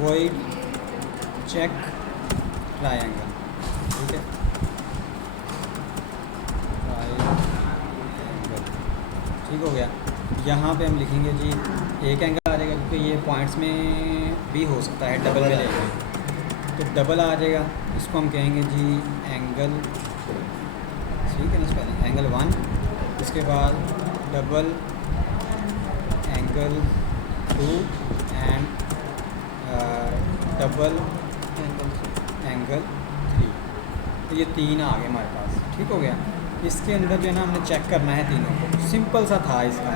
Void check triangle, ठीक है, triangle, ठीक हो गया। यहाँ पे हम लिखेंगे जी एक एंगल आ जाएगा, क्योंकि ये पॉइंट्स में भी हो सकता है, डबल में लेगा तो डबल आ जाएगा। इसको हम कहेंगे जी एंगल, ठीक है ना, पहले एंगल 1, इसके बाद double angle 2 and double angle 3। तो ये 3 आ गए हमारे पास, ठीक हो गया। इसके अंदर जो है ना हमने चेक करना है तीनों को, सिंपल सा था इसका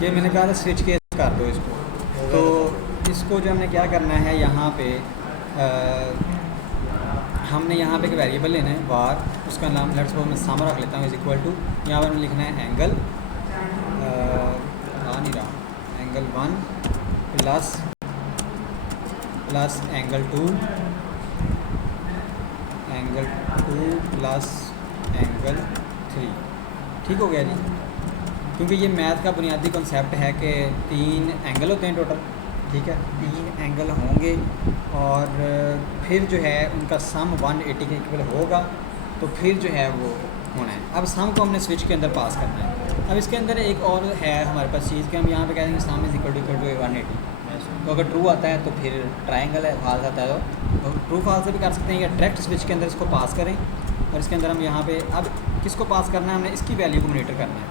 कि मैंने कहा था स्विच केस कर दो इसको। तो इसको जो हमने क्या करना है यहाँ पे हमने यहाँ पे एक वेरिएबल लेना है बार, उसका नाम लेट्स सपोज मैं सम रख लेता हूँ इज इक्वल टू, यहाँ पर हमें लिखना है एंगल आ नहीं रहा, angle 1 plus angle 2 plus angle 3, ठीक हो गया जी। क्योंकि ये मैथ का बुनियादी कॉन्सेप्ट है कि 3 एंगल होते हैं टोटल, ठीक है, 3 एंगल होंगे और फिर जो है उनका सम 180 के इक्वल होगा, तो फिर जो है वो होना है। अब सम को हमने स्विच के अंदर पास करना है। अब इसके अंदर एक और है हमारे पास चीज़ कि हम यहाँ पे कह देंगे सम इज इक्वल टू 180। तो अगर ट्रू आता है तो फिर ट्रायंगल है, फॉल्स आता है तो ट्रू फॉल्स से भी कर सकते हैं, या डायरेक्ट स्विच के अंदर इसको पास करें। और इसके अंदर हम यहाँ पे अब किसको पास करना है, हमने इसकी वैल्यू को मॉनिटर करना है,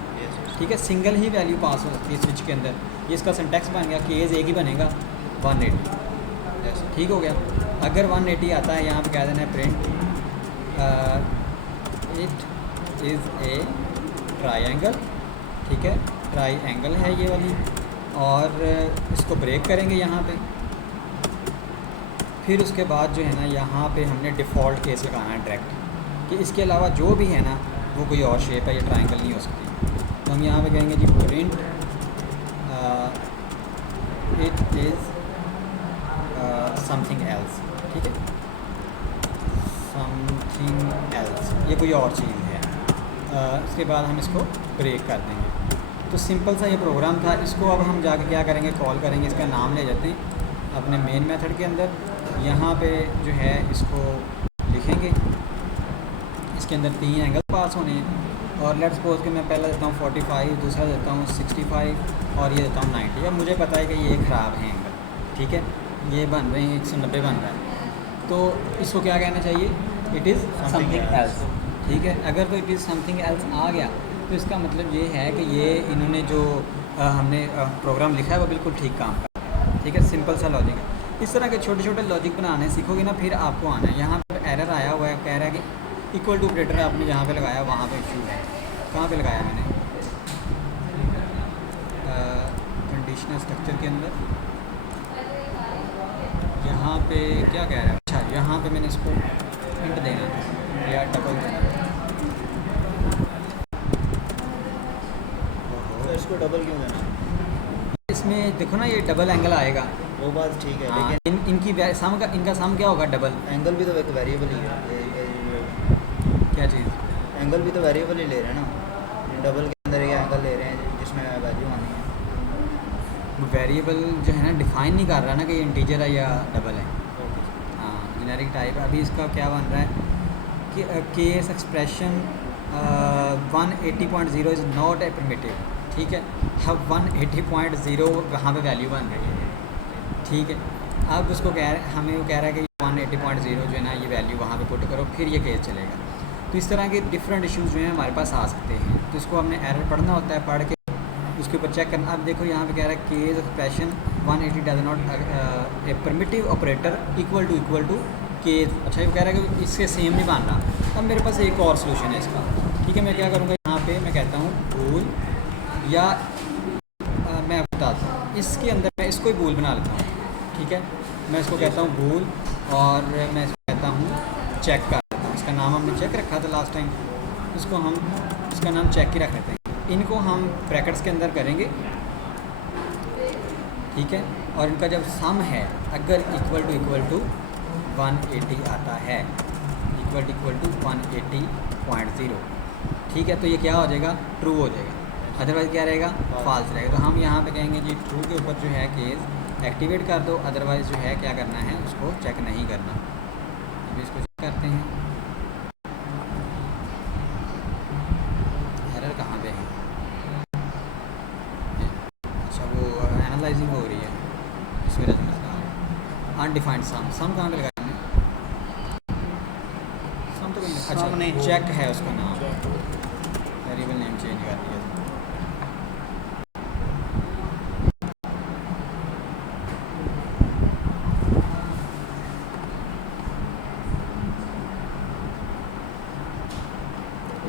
ठीक है। सिंगल ही वैल्यू पास हो सकती है स्विच के अंदर। ये इसका सिंटैक्स बन गया, केस एक ही बनेगा 180, ठीक हो गया। अगर 180 आता है यहाँ पे कह देना है print it is a triangle, ठीक है, ट्रायंगल है ये वाली। और इसको ब्रेक करेंगे यहाँ पे। फिर उसके बाद जो है ना यहाँ पे हमने डिफ़ॉल्ट केस लगाना है डायरेक्ट, कि इसके अलावा जो भी है ना वो कोई और शेप है, ये ट्रायंगल नहीं हो सकती। तो हम यहाँ पे कहेंगे जी print it is something else, ठीक है, समथिंग एल्स, ये कोई और चीज़ है। उसके बाद हम इसको ब्रेक कर देंगे। तो सिंपल सा ये प्रोग्राम था। इसको अब हम जाके क्या करेंगे, कॉल करेंगे, इसका नाम ले जाते हैं अपने मेन मेथड के अंदर। यहाँ पे जो है इसको लिखेंगे, इसके अंदर 3 एंगल पास होने हैं। और लेट्स सपोज कि मैं पहला देता हूँ 45, दूसरा देता हूँ 65 और ये देता हूँ 90। अब मुझे पता है कि ये ख़राब है एंगल, ठीक है, ये बन रहे हैं 190 बन रहा है। तो इसको क्या कहना चाहिए, इट इज़ समथिंग एल्स, ठीक है। अगर तो इट इज़ समथिंग एल्स आ गया तो इसका मतलब ये है कि ये इन्होंने जो हमने प्रोग्राम लिखा है वो बिल्कुल ठीक काम कर रहा है, ठीक है। सिंपल सा लॉजिक है। इस तरह के छोटे छोटे लॉजिक बनाने सीखोगे ना, फिर आपको आना है। यहाँ पर एरर आया हुआ है, कह रहा है कि इक्वल टू ऑपरेटर आपने जहाँ पे लगाया वहाँ पे इशू है। कहाँ पे लगाया मैंने, कंडीशनल स्ट्रक्चर के अंदर, यहाँ पे क्या कह रहा है, अच्छा यहाँ पे मैंने इसको इंट देना था या डबल देना था। इसको डबल क्यों देना, इसमें देखो ना ये डबल एंगल आएगा, वो बात ठीक है। हाँ, लेकिन इनकी सम का, इनका सम क्या होगा, डबल एंगल भी तो एक वेरिएबल ही है। क्या चीज़, एंगल भी तो वेरिएबल ही ले रहे हैं ना, डबल के अंदर ये एंगल ले रहे हैं जिसमें वैल्यू आनी है। वेरिएबल जो है ना डिफाइन नहीं कर रहा ना कि ये इंटीजर है या डबल है। हाँ, जेनेरिक टाइप। अभी इसका क्या बन रहा है कि case expression 180.0 is not a primitive, ठीक है। अब 180.0 कहाँ पे वैल्यू बन रही है, ठीक है। अब उसको कह रहे हमें वो कह रहा है कि 180.0 जो है ना ये वैल्यू वहाँ पे पुट करो, फिर ये केस चलेगा। तो इस तरह के डिफरेंट इश्यूज़ जो हैं हमारे पास आ सकते हैं। तो इसको हमने एरर पढ़ना होता है, पढ़ के उसके ऊपर चेक करना। अब देखो यहाँ पे कह रहा है case expression 180 does not a primitive operator equal to case. अच्छा, ये कह रहा है कि इससे सेम नहीं बन रहा। अब मेरे पास एक और सोल्यूशन है इसका, ठीक है। मैं क्या करूँगा, यहाँ पे मैं कहता हूँ बूल, या मैं बताता हूँ इसके अंदर मैं इसको ही बूल बना लेता हूँ, ठीक है। मैं इसको कहता हूँ बूल और मैं इसको कहता हूँ चेक कर लेता हूँ। इसका नाम हमने चेक रखा था लास्ट टाइम, इसको हम इसका नाम चेक ही रख लेते हैं। इनको हम ब्रैकेट्स के अंदर करेंगे, ठीक है। और इनका जब सम है अगर इक्वल टू 180 आता है, इक्वल टू 180.0, ठीक है, तो ये क्या हो जाएगा, ट्रू हो जाएगा। अदरवाइज़ क्या रहेगा, फॉल्स रहेगा। तो हम यहाँ पे कहेंगे जी ट्रू के ऊपर जो है केस एक्टिवेट कर दो, अदरवाइज़ जो है क्या करना है उसको चेक नहीं करना। अभी इसको चेक करते हैं एरर कहाँ पे है। अच्छा वो एनालाइजिंग हो रही है, इस वजह से मसला आ रहा है। अनडिफाइंड सम कहाँ पे लगाना है, सम तो कहीं सामने अच्छा चेक है उसका नाम, वेरिएबल नेम चेंज कर दिया।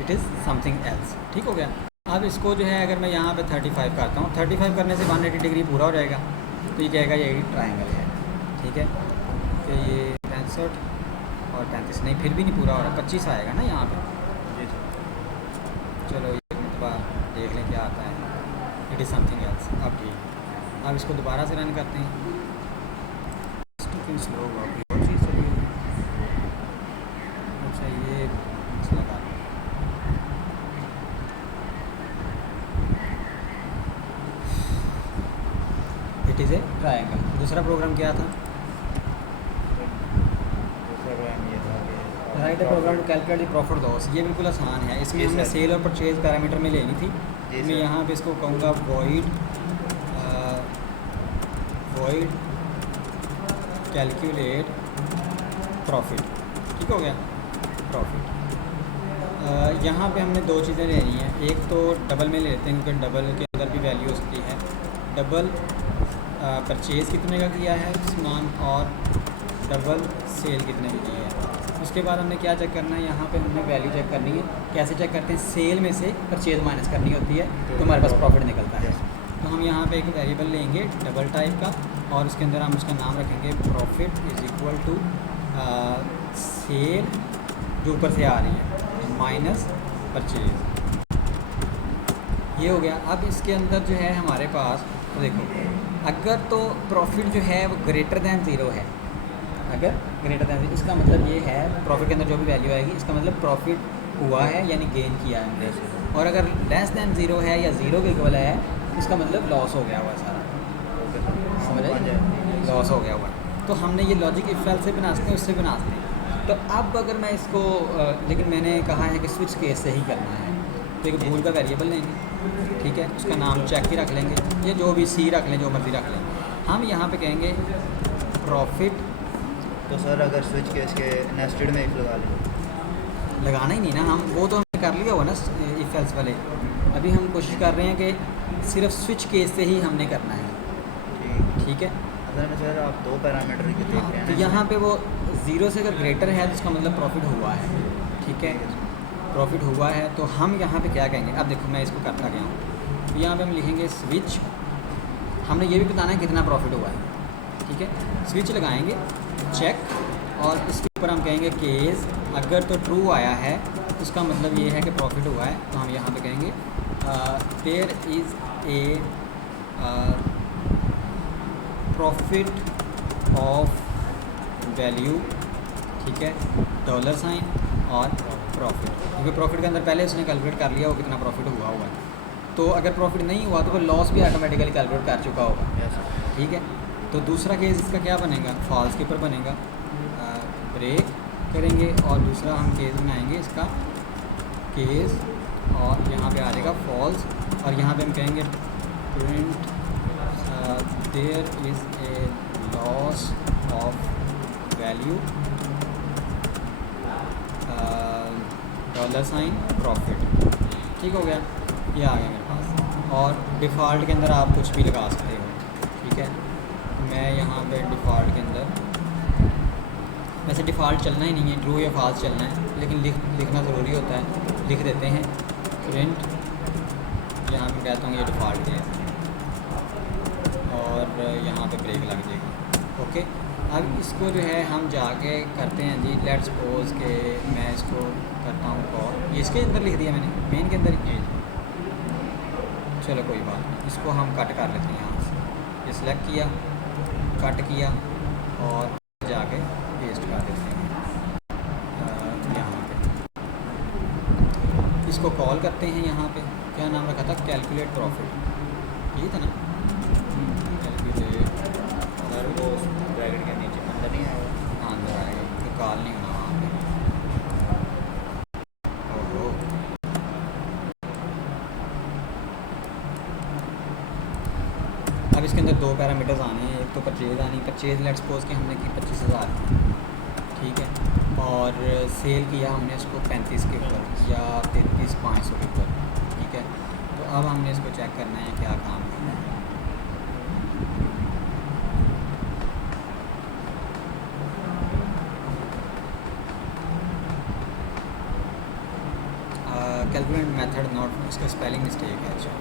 इट इज़ समथिंग एल्स, ठीक हो गया। अब इसको जो है अगर मैं यहाँ पे 35 करता हूँ, 35 करने से 180 डिग्री पूरा हो जाएगा, तो ये कहेगा ये ट्रायंगल है, ठीक है। तो ये 65 और 35 नहीं, फिर भी नहीं पूरा हो रहा, 25 आएगा ना यहाँ पे। चलो ये मरतबा देख लें क्या आता है। It is something else. अब ठीक, अब इसको दोबारा से रन करते हैं। स्लो हुआ, कोई और चीज़ चली गई। अच्छा ये मसला का इट इज़ ए ट्रायंगल। दूसरा प्रोग्राम क्या था? Write a program to calculate the profit loss. ये बिल्कुल आसान है, इसमें जी हमने सर। सेल और परचेज पैरामीटर में लेनी थी। जी मैं सर। यहाँ पे इसको कहूँगा वॉइड कैलकुलेट प्रॉफिट, ठीक हो गया। प्रॉफिट यहाँ पे हमने दो चीज़ें लेनी हैं, एक तो डबल में लेते हैं क्योंकि डबल के अंदर भी वैल्यू होती है। डबल परचेज़ कितने का किया है सामान और डबल सेल कितने की की है। उसके बाद हमने क्या चेक करना है, यहाँ पे हमने वैल्यू चेक करनी है। कैसे चेक करते हैं, सेल में से परचेज़ माइनस करनी होती है तो हमारे पास प्रॉफिट निकलता है। तो हम यहाँ पे एक वेरिएबल लेंगे डबल टाइप का और उसके अंदर हम उसका नाम रखेंगे profit is equal to sale जो ऊपर से आ रही है माइनस परचेज़। ये हो गया। अब इसके अंदर जो है हमारे पास तो देखो, अगर तो प्रॉफिट जो है वो ग्रेटर दैन ज़ीरो है, अगर ग्रेटर दैन ज़ीरो इसका मतलब ये है प्रॉफिट के अंदर जो भी वैल्यू आएगी इसका मतलब प्रॉफिट हुआ है यानी गेन किया है हमने। और अगर लेस दैन ज़ीरो है या ज़ीरो के इक्वल है इसका मतलब लॉस हो गया हुआ है सारा, समझ आए, लॉस हो गया हुआ है। तो हमने ये लॉजिक इफ एल्स से बनाते हैं, उससे बनाते हैं। तो अब अगर मैं इसको लेकिन मैंने कहा है कि स्विच केस से ही करना है, तो एक भूल का वेरिएबल लेंगे, ठीक है, उसका नाम चेक ही रख लेंगे, ये जो भी सी रख लें, जो मर्ज़ी रख लें। हम यहाँ पे कहेंगे प्रॉफिट। तो सर अगर स्विच केस के नेस्टेड में इफ लगा लें, लगाना ही नहीं ना, हम वो तो हमने कर लिया हुआ ना इफ एल्स वाले। अभी हम कोशिश कर रहे हैं कि सिर्फ स्विच केस से ही हमने करना है, ठीक है। असल में सर आप दो पैरामीटर के देख रहे हैं तो ना, यहाँ पे वो ज़ीरो से अगर ग्रेटर है तो इसका मतलब प्रॉफिट हुआ है, ठीक है, प्रॉफिट हुआ है। तो हम यहाँ पे क्या कहेंगे, अब देखो मैं इसको करता गया हूँ, तो यहाँ पे हम लिखेंगे स्विच, हमने ये भी बताना है कितना प्रॉफिट हुआ है, ठीक है। स्विच लगाएंगे चेक और इसके ऊपर हम कहेंगे केस, अगर तो ट्रू आया है तो उसका मतलब ये है कि प्रॉफिट हुआ है। तो हम यहाँ पे कहेंगे there is a profit of value, ठीक है, डॉलर साइन और प्रॉफिट, क्योंकि प्रॉफिट के अंदर पहले उसने कैलकुलेट कर लिया वो कितना प्रॉफिट हुआ है। तो अगर प्रॉफिट नहीं हुआ तो फिर लॉस भी ऑटोमेटिकली कैलकुलेट कर चुका होगा, ठीक है। तो दूसरा केस इसका क्या बनेगा, फॉल्स के ऊपर बनेगा, ब्रेक करेंगे और दूसरा हम केस बनाएंगे इसका केस और यहाँ पे आ जाएगा फॉल्स और यहाँ पे हम कहेंगे print there is a loss of value dollar sign profit, ठीक हो गया, ये आ गया मेरे पास। और डिफ़ॉल्ट के अंदर आप कुछ भी लगा सकते हो, ठीक है। मैं यहाँ पे डिफ़ॉल्ट के अंदर, वैसे डिफ़ॉल्ट चलना ही नहीं है, ट्रू या फॉल्स चलना है, लेकिन लिखना ज़रूरी होता है, लिख देते हैं प्रिंट, यहाँ पे कहता हूँ ये डिफ़ॉल्ट है और यहाँ पे ब्रेक लग जाएगी, ओके। अब इसको जो है हम जाके करते हैं जी, लेट्स सपोज के मैं इसको करता हूँ कॉल, ये इसके अंदर लिख दिया मैंने, मेन के अंदर ही, चलो कोई बात नहीं, इसको हम कट कर लेते हैं यहाँ से, ये सिलेक्ट किया, कट किया और जाके पेस्ट कर देते हैं यहाँ पे। इसको कॉल करते हैं, यहाँ पे क्या नाम रखा था, कैलकुलेट प्रॉफिट, यही था ना, कैलकुलेट इसके अंदर दो पैरामीटर्स आने हैं, एक तो परचेज़ आनी, परचेज़ लेट्स सपोज कि हमने की 25,000, ठीक है, और सेल किया हमने इसको 35 के ऊपर या 33,500 के ऊपर, ठीक है। तो अब हमने इसको चेक करना है क्या काम करना है। कैलकुलेट मेथड नॉट, इसका स्पेलिंग मिस्टेक है। अच्छा,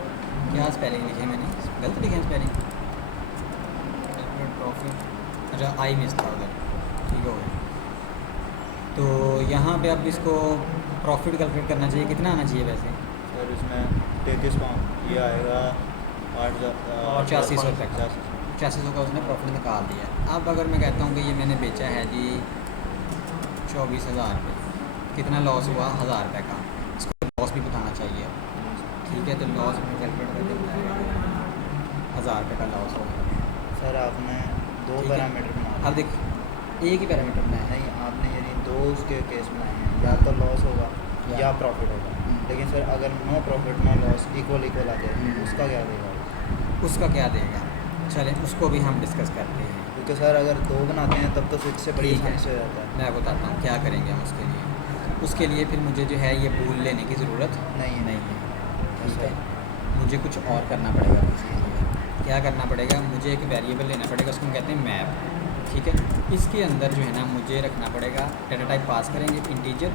क्या स्पेलिंग लिखी है मैंने, गलत लिखे हैं स्पेलिंग। कैलकुलेट प्रॉफिट, अच्छा आई मिस था उधर, ठीक हो गया। तो यहाँ पे अब इसको प्रॉफिट कैलकुलेट करना चाहिए, कितना आना चाहिए वैसे? सर इसमें 33 पाउंड ये आएगा 8500 रुपये का, 8500 का उसने प्रॉफिट निकाल दिया। अब अगर मैं कहता हूँ कि ये मैंने बेचा है जी 24,000 रुपये, कितना लॉस हुआ? 1000 रुपये का। इसको लॉस भी बताना चाहिए, ठीक है। तो लॉस में कैलकुलेट कर देता है 1000 रुपये का लॉस होगा। सर आपने दो ठीक है। पैरामीटर बनाए। अब देख, एक ही पैरामीटर बनाया है, नहीं, आपने यानी दो उसके केस बनाए हैं, या तो लॉस होगा या प्रॉफिट होगा। लेकिन सर अगर no profit no loss equal आ जाए उसका क्या देगा? उसका क्या देगा? चलें उसको भी हम डिस्कस करते हैं। क्योंकि सर अगर दो बनाते हैं तब तो फिर से बड़ी ठीक है। आसानी से हो जाता है। मैं बताता हूँ क्या करेंगे हम उसके लिए। उसके लिए फिर मुझे जो है ये पूल लेने की ज़रूरत नहीं है। नहीं है, ठीक है। मुझे कुछ और करना पड़ेगा इसके लिए। क्या करना पड़ेगा? मुझे एक वेरिएबल लेना पड़ेगा, उसको हम कहते हैं मैप, ठीक है। इसके अंदर जो है ना मुझे रखना पड़ेगा, डेटा टाइप पास करेंगे इंटीजर,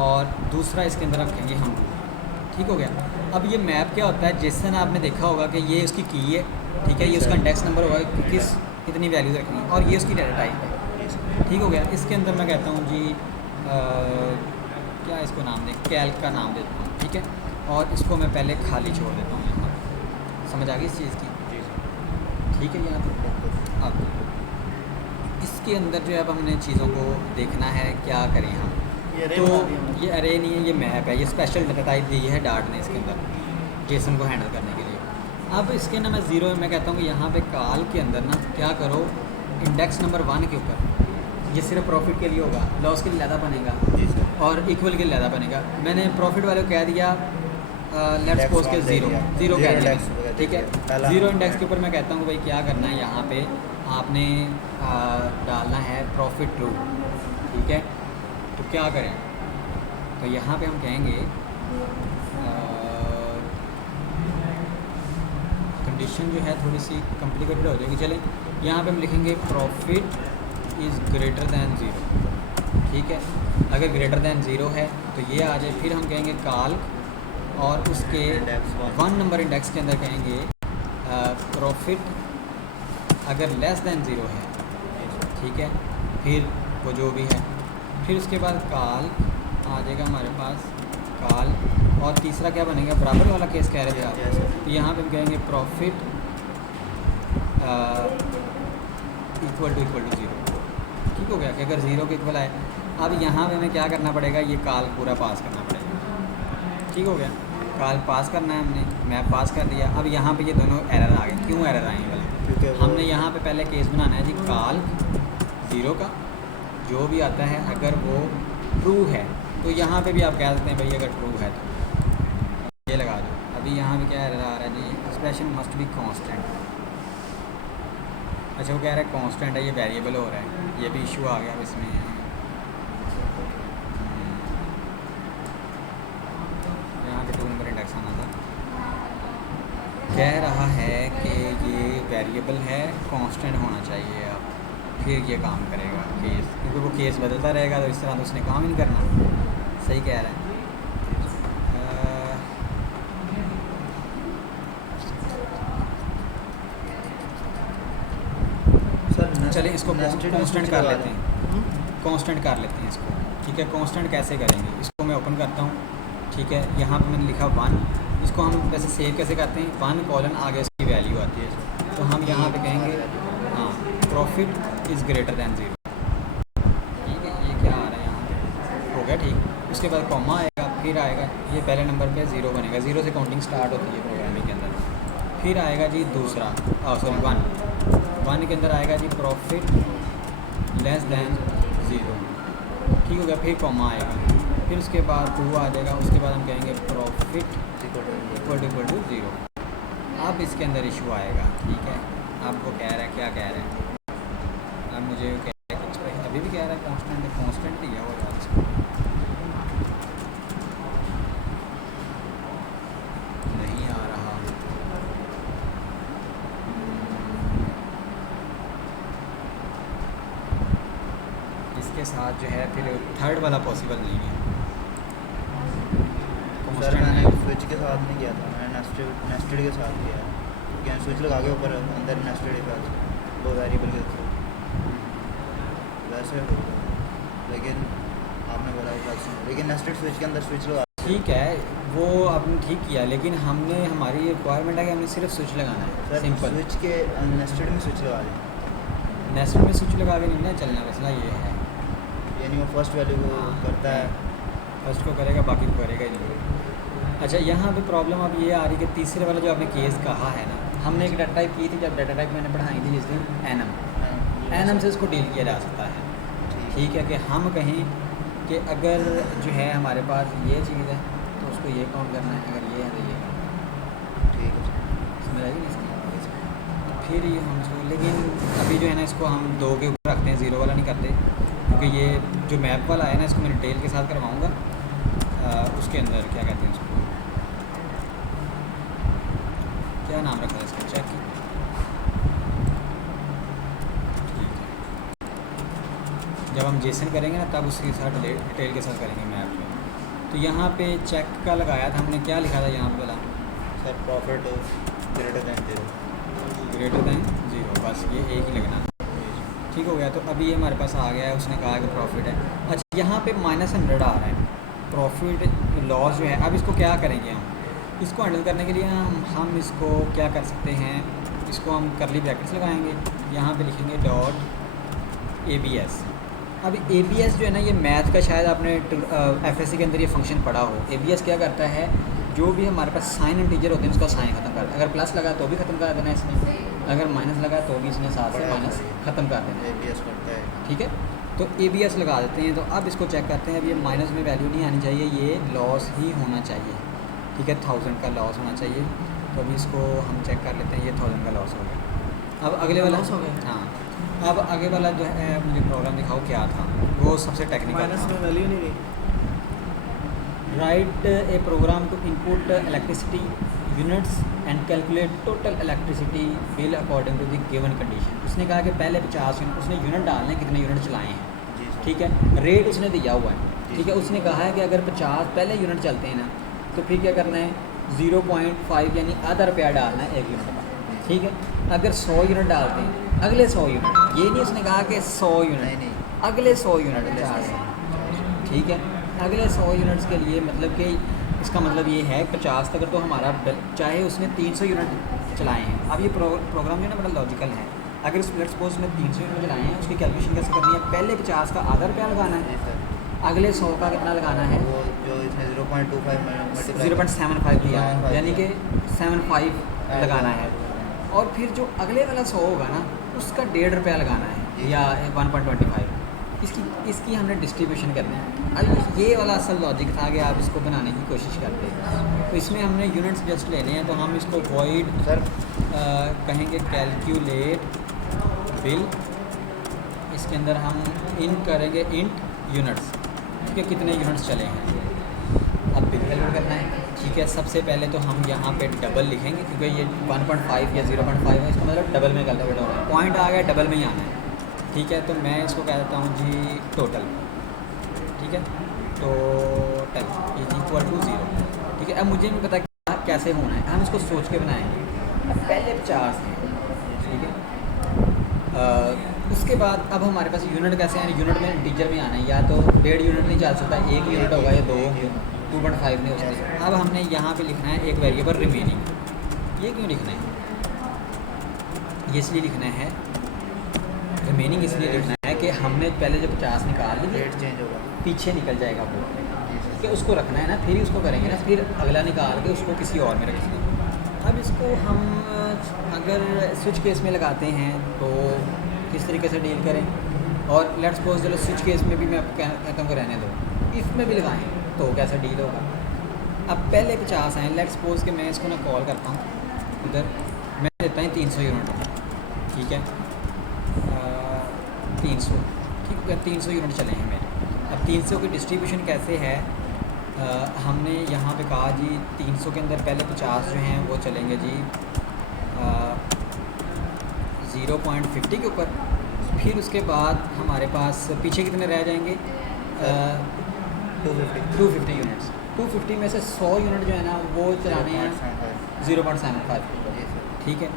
और दूसरा इसके अंदर रखेंगे हम, ठीक हो गया। अब ये मैप क्या होता है? जैसे ना आपने देखा होगा कि ये उसकी की है, ठीक है, ये उसका इंडेक्स नंबर होगा कि किस कितनी वैल्यूज रखनी है, और ये उसकी डेटा टाइप है, ठीक हो गया। इसके अंदर मैं कहता हूँ जी क्या इसको नाम दें, कैल्क का नाम देता हूँ, ठीक है। और इसको मैं पहले खाली छोड़ देता हूँ यहाँ, समझ आ गई इस चीज़ की? ठीक है। यहाँ पर अब इसके अंदर जो है अब हमने चीज़ों को देखना है, क्या करें हम। तो ये अरे नहीं है, ये मैप है, ये स्पेशल डाटा टाइप दी है डार्ट ने इसके अंदर जेसन को हैंडल करने के लिए। अब इसके ना मैं ज़ीरो मैं कहता हूँ कि यहाँ पे कॉल के अंदर ना क्या करो, इंडेक्स नंबर 1 के ऊपर, ये सिर्फ प्रॉफिट के लिए होगा, लॉस के लिए ज़्यादा बनेगा और इक्वल के लिए ज़्यादा बनेगा। मैंने प्रॉफिट वाले को कह दिया लेट्स सपोज के ज़ीरो कह दिया, ठीक है। ज़ीरो इंडेक्स के ऊपर मैं कहता हूँ भाई क्या करना है, यहाँ पे आपने डालना है प्रॉफिट ट्रू, ठीक है। तो क्या करें? तो यहाँ पे हम कहेंगे कंडीशन जो है थोड़ी सी कॉम्प्लिकेटेड हो जाएगी। चलें यहाँ पे हम लिखेंगे profit is greater than zero, ठीक है। अगर ग्रेटर दैन ज़ीरो है तो ये आ जाए। फिर हम कहेंगे काल्क, और उसके 1 नंबर इंडेक्स के अंदर कहेंगे प्रॉफिट अगर लेस दैन ज़ीरो है, ठीक है। फिर वो जो भी है, फिर उसके बाद काल आ जाएगा हमारे पास काल, और तीसरा क्या बनेगा? बराबर वाला केस कह रहे थे आप, तो यहाँ पे हम कहेंगे प्रॉफिट इक्वल टू ज़ीरो, ठीक हो गया कि अगर ज़ीरो के इक्वल आए। अब यहाँ पे हमें क्या करना पड़ेगा? ये काल पूरा पास करना पड़ेगा, ठीक हो गया। काल पास करना है हमने, मैप पास कर दिया। अब यहाँ पे ये दोनों एरर आ गए। क्यों एरर आए वाले? हमने यहाँ पे पहले केस बनाना है जी काल ज़ीरो का, जो भी आता है अगर वो ट्रू है, तो यहाँ पे भी आप कह सकते हैं भाई अगर ट्रू है तो ये लगा दो। अभी यहाँ पे क्या एरर आ रहा है जी? Expression must be constant. अच्छा वो कह रहा है कांस्टेंट है, ये वेरिएबल हो रहा है, ये भी इशू आ गया अब इसमें। यहाँ पे 2 नंबर इंडेक्स आना था। कह रहा है कि ये वेरिएबल है, कांस्टेंट होना चाहिए, अब फिर ये काम करेगा केस, क्योंकि वो केस बदलता रहेगा तो इस तरह तो उसने काम ही नहीं करना। सही कह रहा है। सर चलिए इसको कांस्टेंट कर लेते हैं, कांस्टेंट कर लेते हैं इसको, ठीक है। कांस्टेंट कैसे करेंगे? इसको मैं ओपन करता हूँ, ठीक है। यहाँ पे मैंने लिखा 1, इसको हम वैसे सेव कैसे करते हैं? 1 आगे इसकी वैल्यू आती है, तो हम यहाँ पे कहेंगे हाँ profit is greater than zero, ठीक है। ये क्या आ रहा है यहाँ पे? हो गया, ठीक। उसके बाद कॉमा आएगा, फिर आएगा ये पहले नंबर पे 0 बनेगा, 0 से काउंटिंग स्टार्ट होती है प्रोग्रामिंग के अंदर। फिर आएगा जी दूसरा, सॉरी 1 के अंदर आएगा जी प्रॉफिट लेस दैन ज़ीरो, ठीक हो गया। फिर कॉमा आएगा, फिर उसके बाद 2 आ जाएगा, उसके बाद हम कहेंगे प्रॉफिट इक्वल टू 0। अब इसके अंदर इशू आएगा, ठीक है। अब वो कह रहा है, क्या कह रहा है, अब मुझे कह रहा है कुछ पे, अभी भी कह रहा है कांस्टेंट दिया हुआ यार इसको, नहीं आ रहा। इसके साथ जो है फिर थर्ड वाला पॉसिबल नहीं है। सर कांस्टेंट मैंने नहीं, स्विच के साथ नहीं किया था, मैंने नेस्टेड के साथ किया है, क्योंकि स्विच लगा के ऊपर अंदर नेस्टेड इफेक्ट वो वेरिएबल के थ्रू वैसे होगा, लेकिन आपने बोला इफेक्ट सुनो, लेकिन नेस्टेड स्विच के अंदर स्विच लगा। ठीक है वो आपने ठीक किया, लेकिन हमने, हमारी रिक्वायरमेंट है कि हमने सिर्फ स्विच लगाना है, सर सिंपल। स्विच के नेस्टेड में स्विच लगा दें, नेस्टेड में स्विच लगा के नहीं ना चलना, मसला ये है। यानी वो फर्स्ट वैल्यू को करता है। फर्स्ट को करेगा, बाकी को करेगा ही नहीं। अच्छा, यहाँ पे प्रॉब्लम अब ये आ रही है कि तीसरे वाला जो आपने केस कहा है ना, हमने एक डाटा टाइप की थी, जब डाटा टाइप मैंने पढ़ाई थी जिस दिन एनम से इसको डील किया जा सकता है, ठीक है। कि हम कहें कि अगर जो है हमारे पास ये चीज़ है तो उसको ये काउंट करना है, अगर ये है तो ये करना है, ठीक है समझ आएगी नहीं इसकी। तो फिर ये हम इसको, लेकिन अभी जो है ना इसको हम 2 के ऊपर रखते हैं, 0 वाला नहीं करते, क्योंकि ये जो मैप वाला है ना इसको मैं डिटेल के साथ करवाऊँगा। उसके अंदर क्या कहते हैं उसको, क्या नाम रखा है इसका, चेक की, ठीक है। जब हम जेसन करेंगे ना तब उसके साथ डिटेल के साथ करेंगे मैप में। तो यहाँ पे चेक का लगाया था हमने, क्या लिखा था यहाँ पे वाला, sir profit greater than 0, greater than 0, बस ये एक ही लगना, ठीक हो गया। तो अभी ये हमारे पास आ गया है, उसने कहा कि प्रॉफिट है। अच्छा, यहाँ पे -100 आ रहा है प्रॉफिट लॉस जो है। अब इसको क्या करेंगे हम, इसको हैंडल करने के लिए हम इसको क्या कर सकते हैं, इसको हम करली ब्रैकेट्स लगाएंगे, यहाँ पे लिखेंगे डॉट ABS। अब ABS जो है ना, ये मैथ का शायद आपने FSC के अंदर ये फंक्शन पढ़ा हो। ABS क्या करता है, जो भी हमारे पास साइन इंटीजर होते हैं उसका साइन ख़त्म कर, अगर प्लस लगा तो भी ख़त्म कर देना इसने, अगर माइनस लगा तो भी इसने साथ से माइनस ख़त्म कर देना, ABS करता है, ठीक है। तो ABS लगा देते हैं। तो अब इसको चेक करते हैं, अब ये माइनस में वैल्यू नहीं आनी चाहिए, ये लॉस ही होना चाहिए, ठीक है, 1000 का लॉस होना चाहिए। तो अभी इसको हम चेक कर लेते हैं, ये 1000 का लॉस हो गया। अब अगले वाला लॉस हो गया, हाँ, अब आगे वाला जो है मुझे प्रोग्राम दिखाओ क्या था, वो सबसे टेक्निकल माइनस में था। वैल्यू नहीं रही। Write a program to input electricity units and calculate total electricity bill according to the given condition. उसने कहा कि पहले 50 यूनिट, उसने यूनिट डालने कितने यूनिट चलाए हैं, जी सर, ठीक है, रेट उसने दिया हुआ है, जी। ठीक है। उसने कहा है कि अगर 50 पहले यूनिट चलते हैं ना, तो फिर क्या करना है, 0.5 यानी आधा रुपया डालना है 1 यूनिट का, ठीक है। अगर 100 यूनिट डालते हैं, अगले 100 यूनिट, ये नहीं उसने कहा कि 100 यूनिट, नहीं अगले 100 यूनिट अगले 50, 100, ठीक है। अगले 100 यूनिट्स के लिए मतलब कि इसका मतलब ये है 50 तक तो हमारा चाहे उसने 300 यूनिट चलाए हैं। अब ये प्रोग्राम जो है ना बड़ा लॉजिकल है। अगर लेट्स सपोज उसने 300 यूनिट चलाए हैं, उसकी कैलकुलेशन कैसे करनी है, पहले 50 का आधा रुपया लगाना है, जी सर, अगले 100 का कितना लगाना है, वो जो इसने 0.25 मल्टीप्लाई 0.75 दिया, 0.75 यानी कि 75 लगाना है। और फिर जो अगले वाला 100 होगा ना, उसका 1.5 रुपया लगाना है, जी। या 1.25। इसकी हमने डिस्ट्रीब्यूशन करनी है। अब ये वाला असल लॉजिक था कि आप इसको बनाने की कोशिश करते हैं। तो इसमें हमने यूनिट्स जस्ट लेने हैं, तो हम इसको वॉइड सर कहेंगे कैलकुलेट बिल, इसके अंदर हम इन करेंगे इंट यूनिट्स, ठीक है, कितने यूनिट्स चले हैं। अब बिल कैलकुलेट करना है, ठीक है। सबसे पहले तो हम यहाँ पे डबल लिखेंगे, क्योंकि ये 1.5 या 0.5 है, इसका मतलब डबल में कैलकुलेट हो रहा है, पॉइंट आ गया डबल में ही आना है, ठीक है। तो मैं इसको कह देता हूँ जी टोटल, ठीक है, टोटल इज इक्वल टू 0, ठीक है। अब मुझे नहीं पता क्या कैसे होना है, हम इसको सोच के बनाएंगे। अब पहले 50 हैं, ठीक है। उसके बाद अब हमारे पास यूनिट कैसे हैं, यूनिट में इंटीजर में आना है, या तो 1.5 यूनिट नहीं चल सकता, 1 यूनिट होगा या 2 होंगे, 2.5 ने उसने। अब हमने यहाँ पे लिखना है एक वेरिएबल रिमेनिंग। ये क्यों लिखना है, ये इसलिए लिखना है, रिमेनिंग इसलिए लिखना है कि हमने पहले जब 50 निकाल लिए, रेट चेंज होगा, पीछे निकल जाएगा वो, जी सर, कि उसको रखना है ना, फिर ही उसको करेंगे ना, फिर अगला निकाल के उसको किसी और में रखेंगे। अब इसको हम अगर स्विच केस में लगाते हैं तो किस तरीके से डील करें, और लेट्स सपोज चलो स्विच केस में भी मैं कहता हूँ कि रहने दो, इफ में भी लगाएं तो कैसा डील होगा। अब पहले 50 हैं, लेट्स सपोज कि मैं इसको ना कॉल करता हूँ, उधर मैं देता हूँ 300 यूनिट, ठीक है, 300, ठीक है, 300 यूनिट चले हैं मेरे। अब 300 की डिस्ट्रीब्यूशन कैसे है, हमने यहाँ पे कहा जी 300 के अंदर पहले 50 जो हैं वो चलेंगे जी 0.50 के ऊपर, फिर उसके बाद हमारे पास पीछे कितने रह जाएंगे 250 यूनिट्स। 250 में से 100 यूनिट जो है ना वो चलाने हैं 0.75 के ऊपर, ठीक है।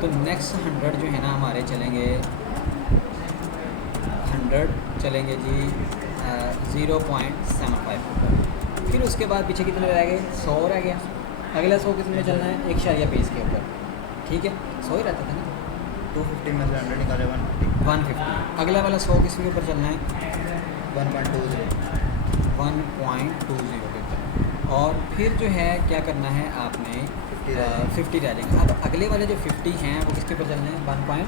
तो नेक्स्ट 100 जो है ना हमारे चलेंगे 100 चलेंगे जी 0.75 के ऊपर, फिर उसके बाद पीछे कितने रह गए 100 रह गया, अगला 100 कितने में चलना है 1.20 के ऊपर, ठीक है, 100 ही रहता था ना, 250 में से 100 निकाले 150, अगला वाला 100 किस के ऊपर चलना है 1.20 1.20 के ऊपर, और फिर जो है क्या करना है आपने 50 रह जाएंगे। अब अगले वाले जो 50 हैं वो किसके ऊपर चलने हैं 1.5।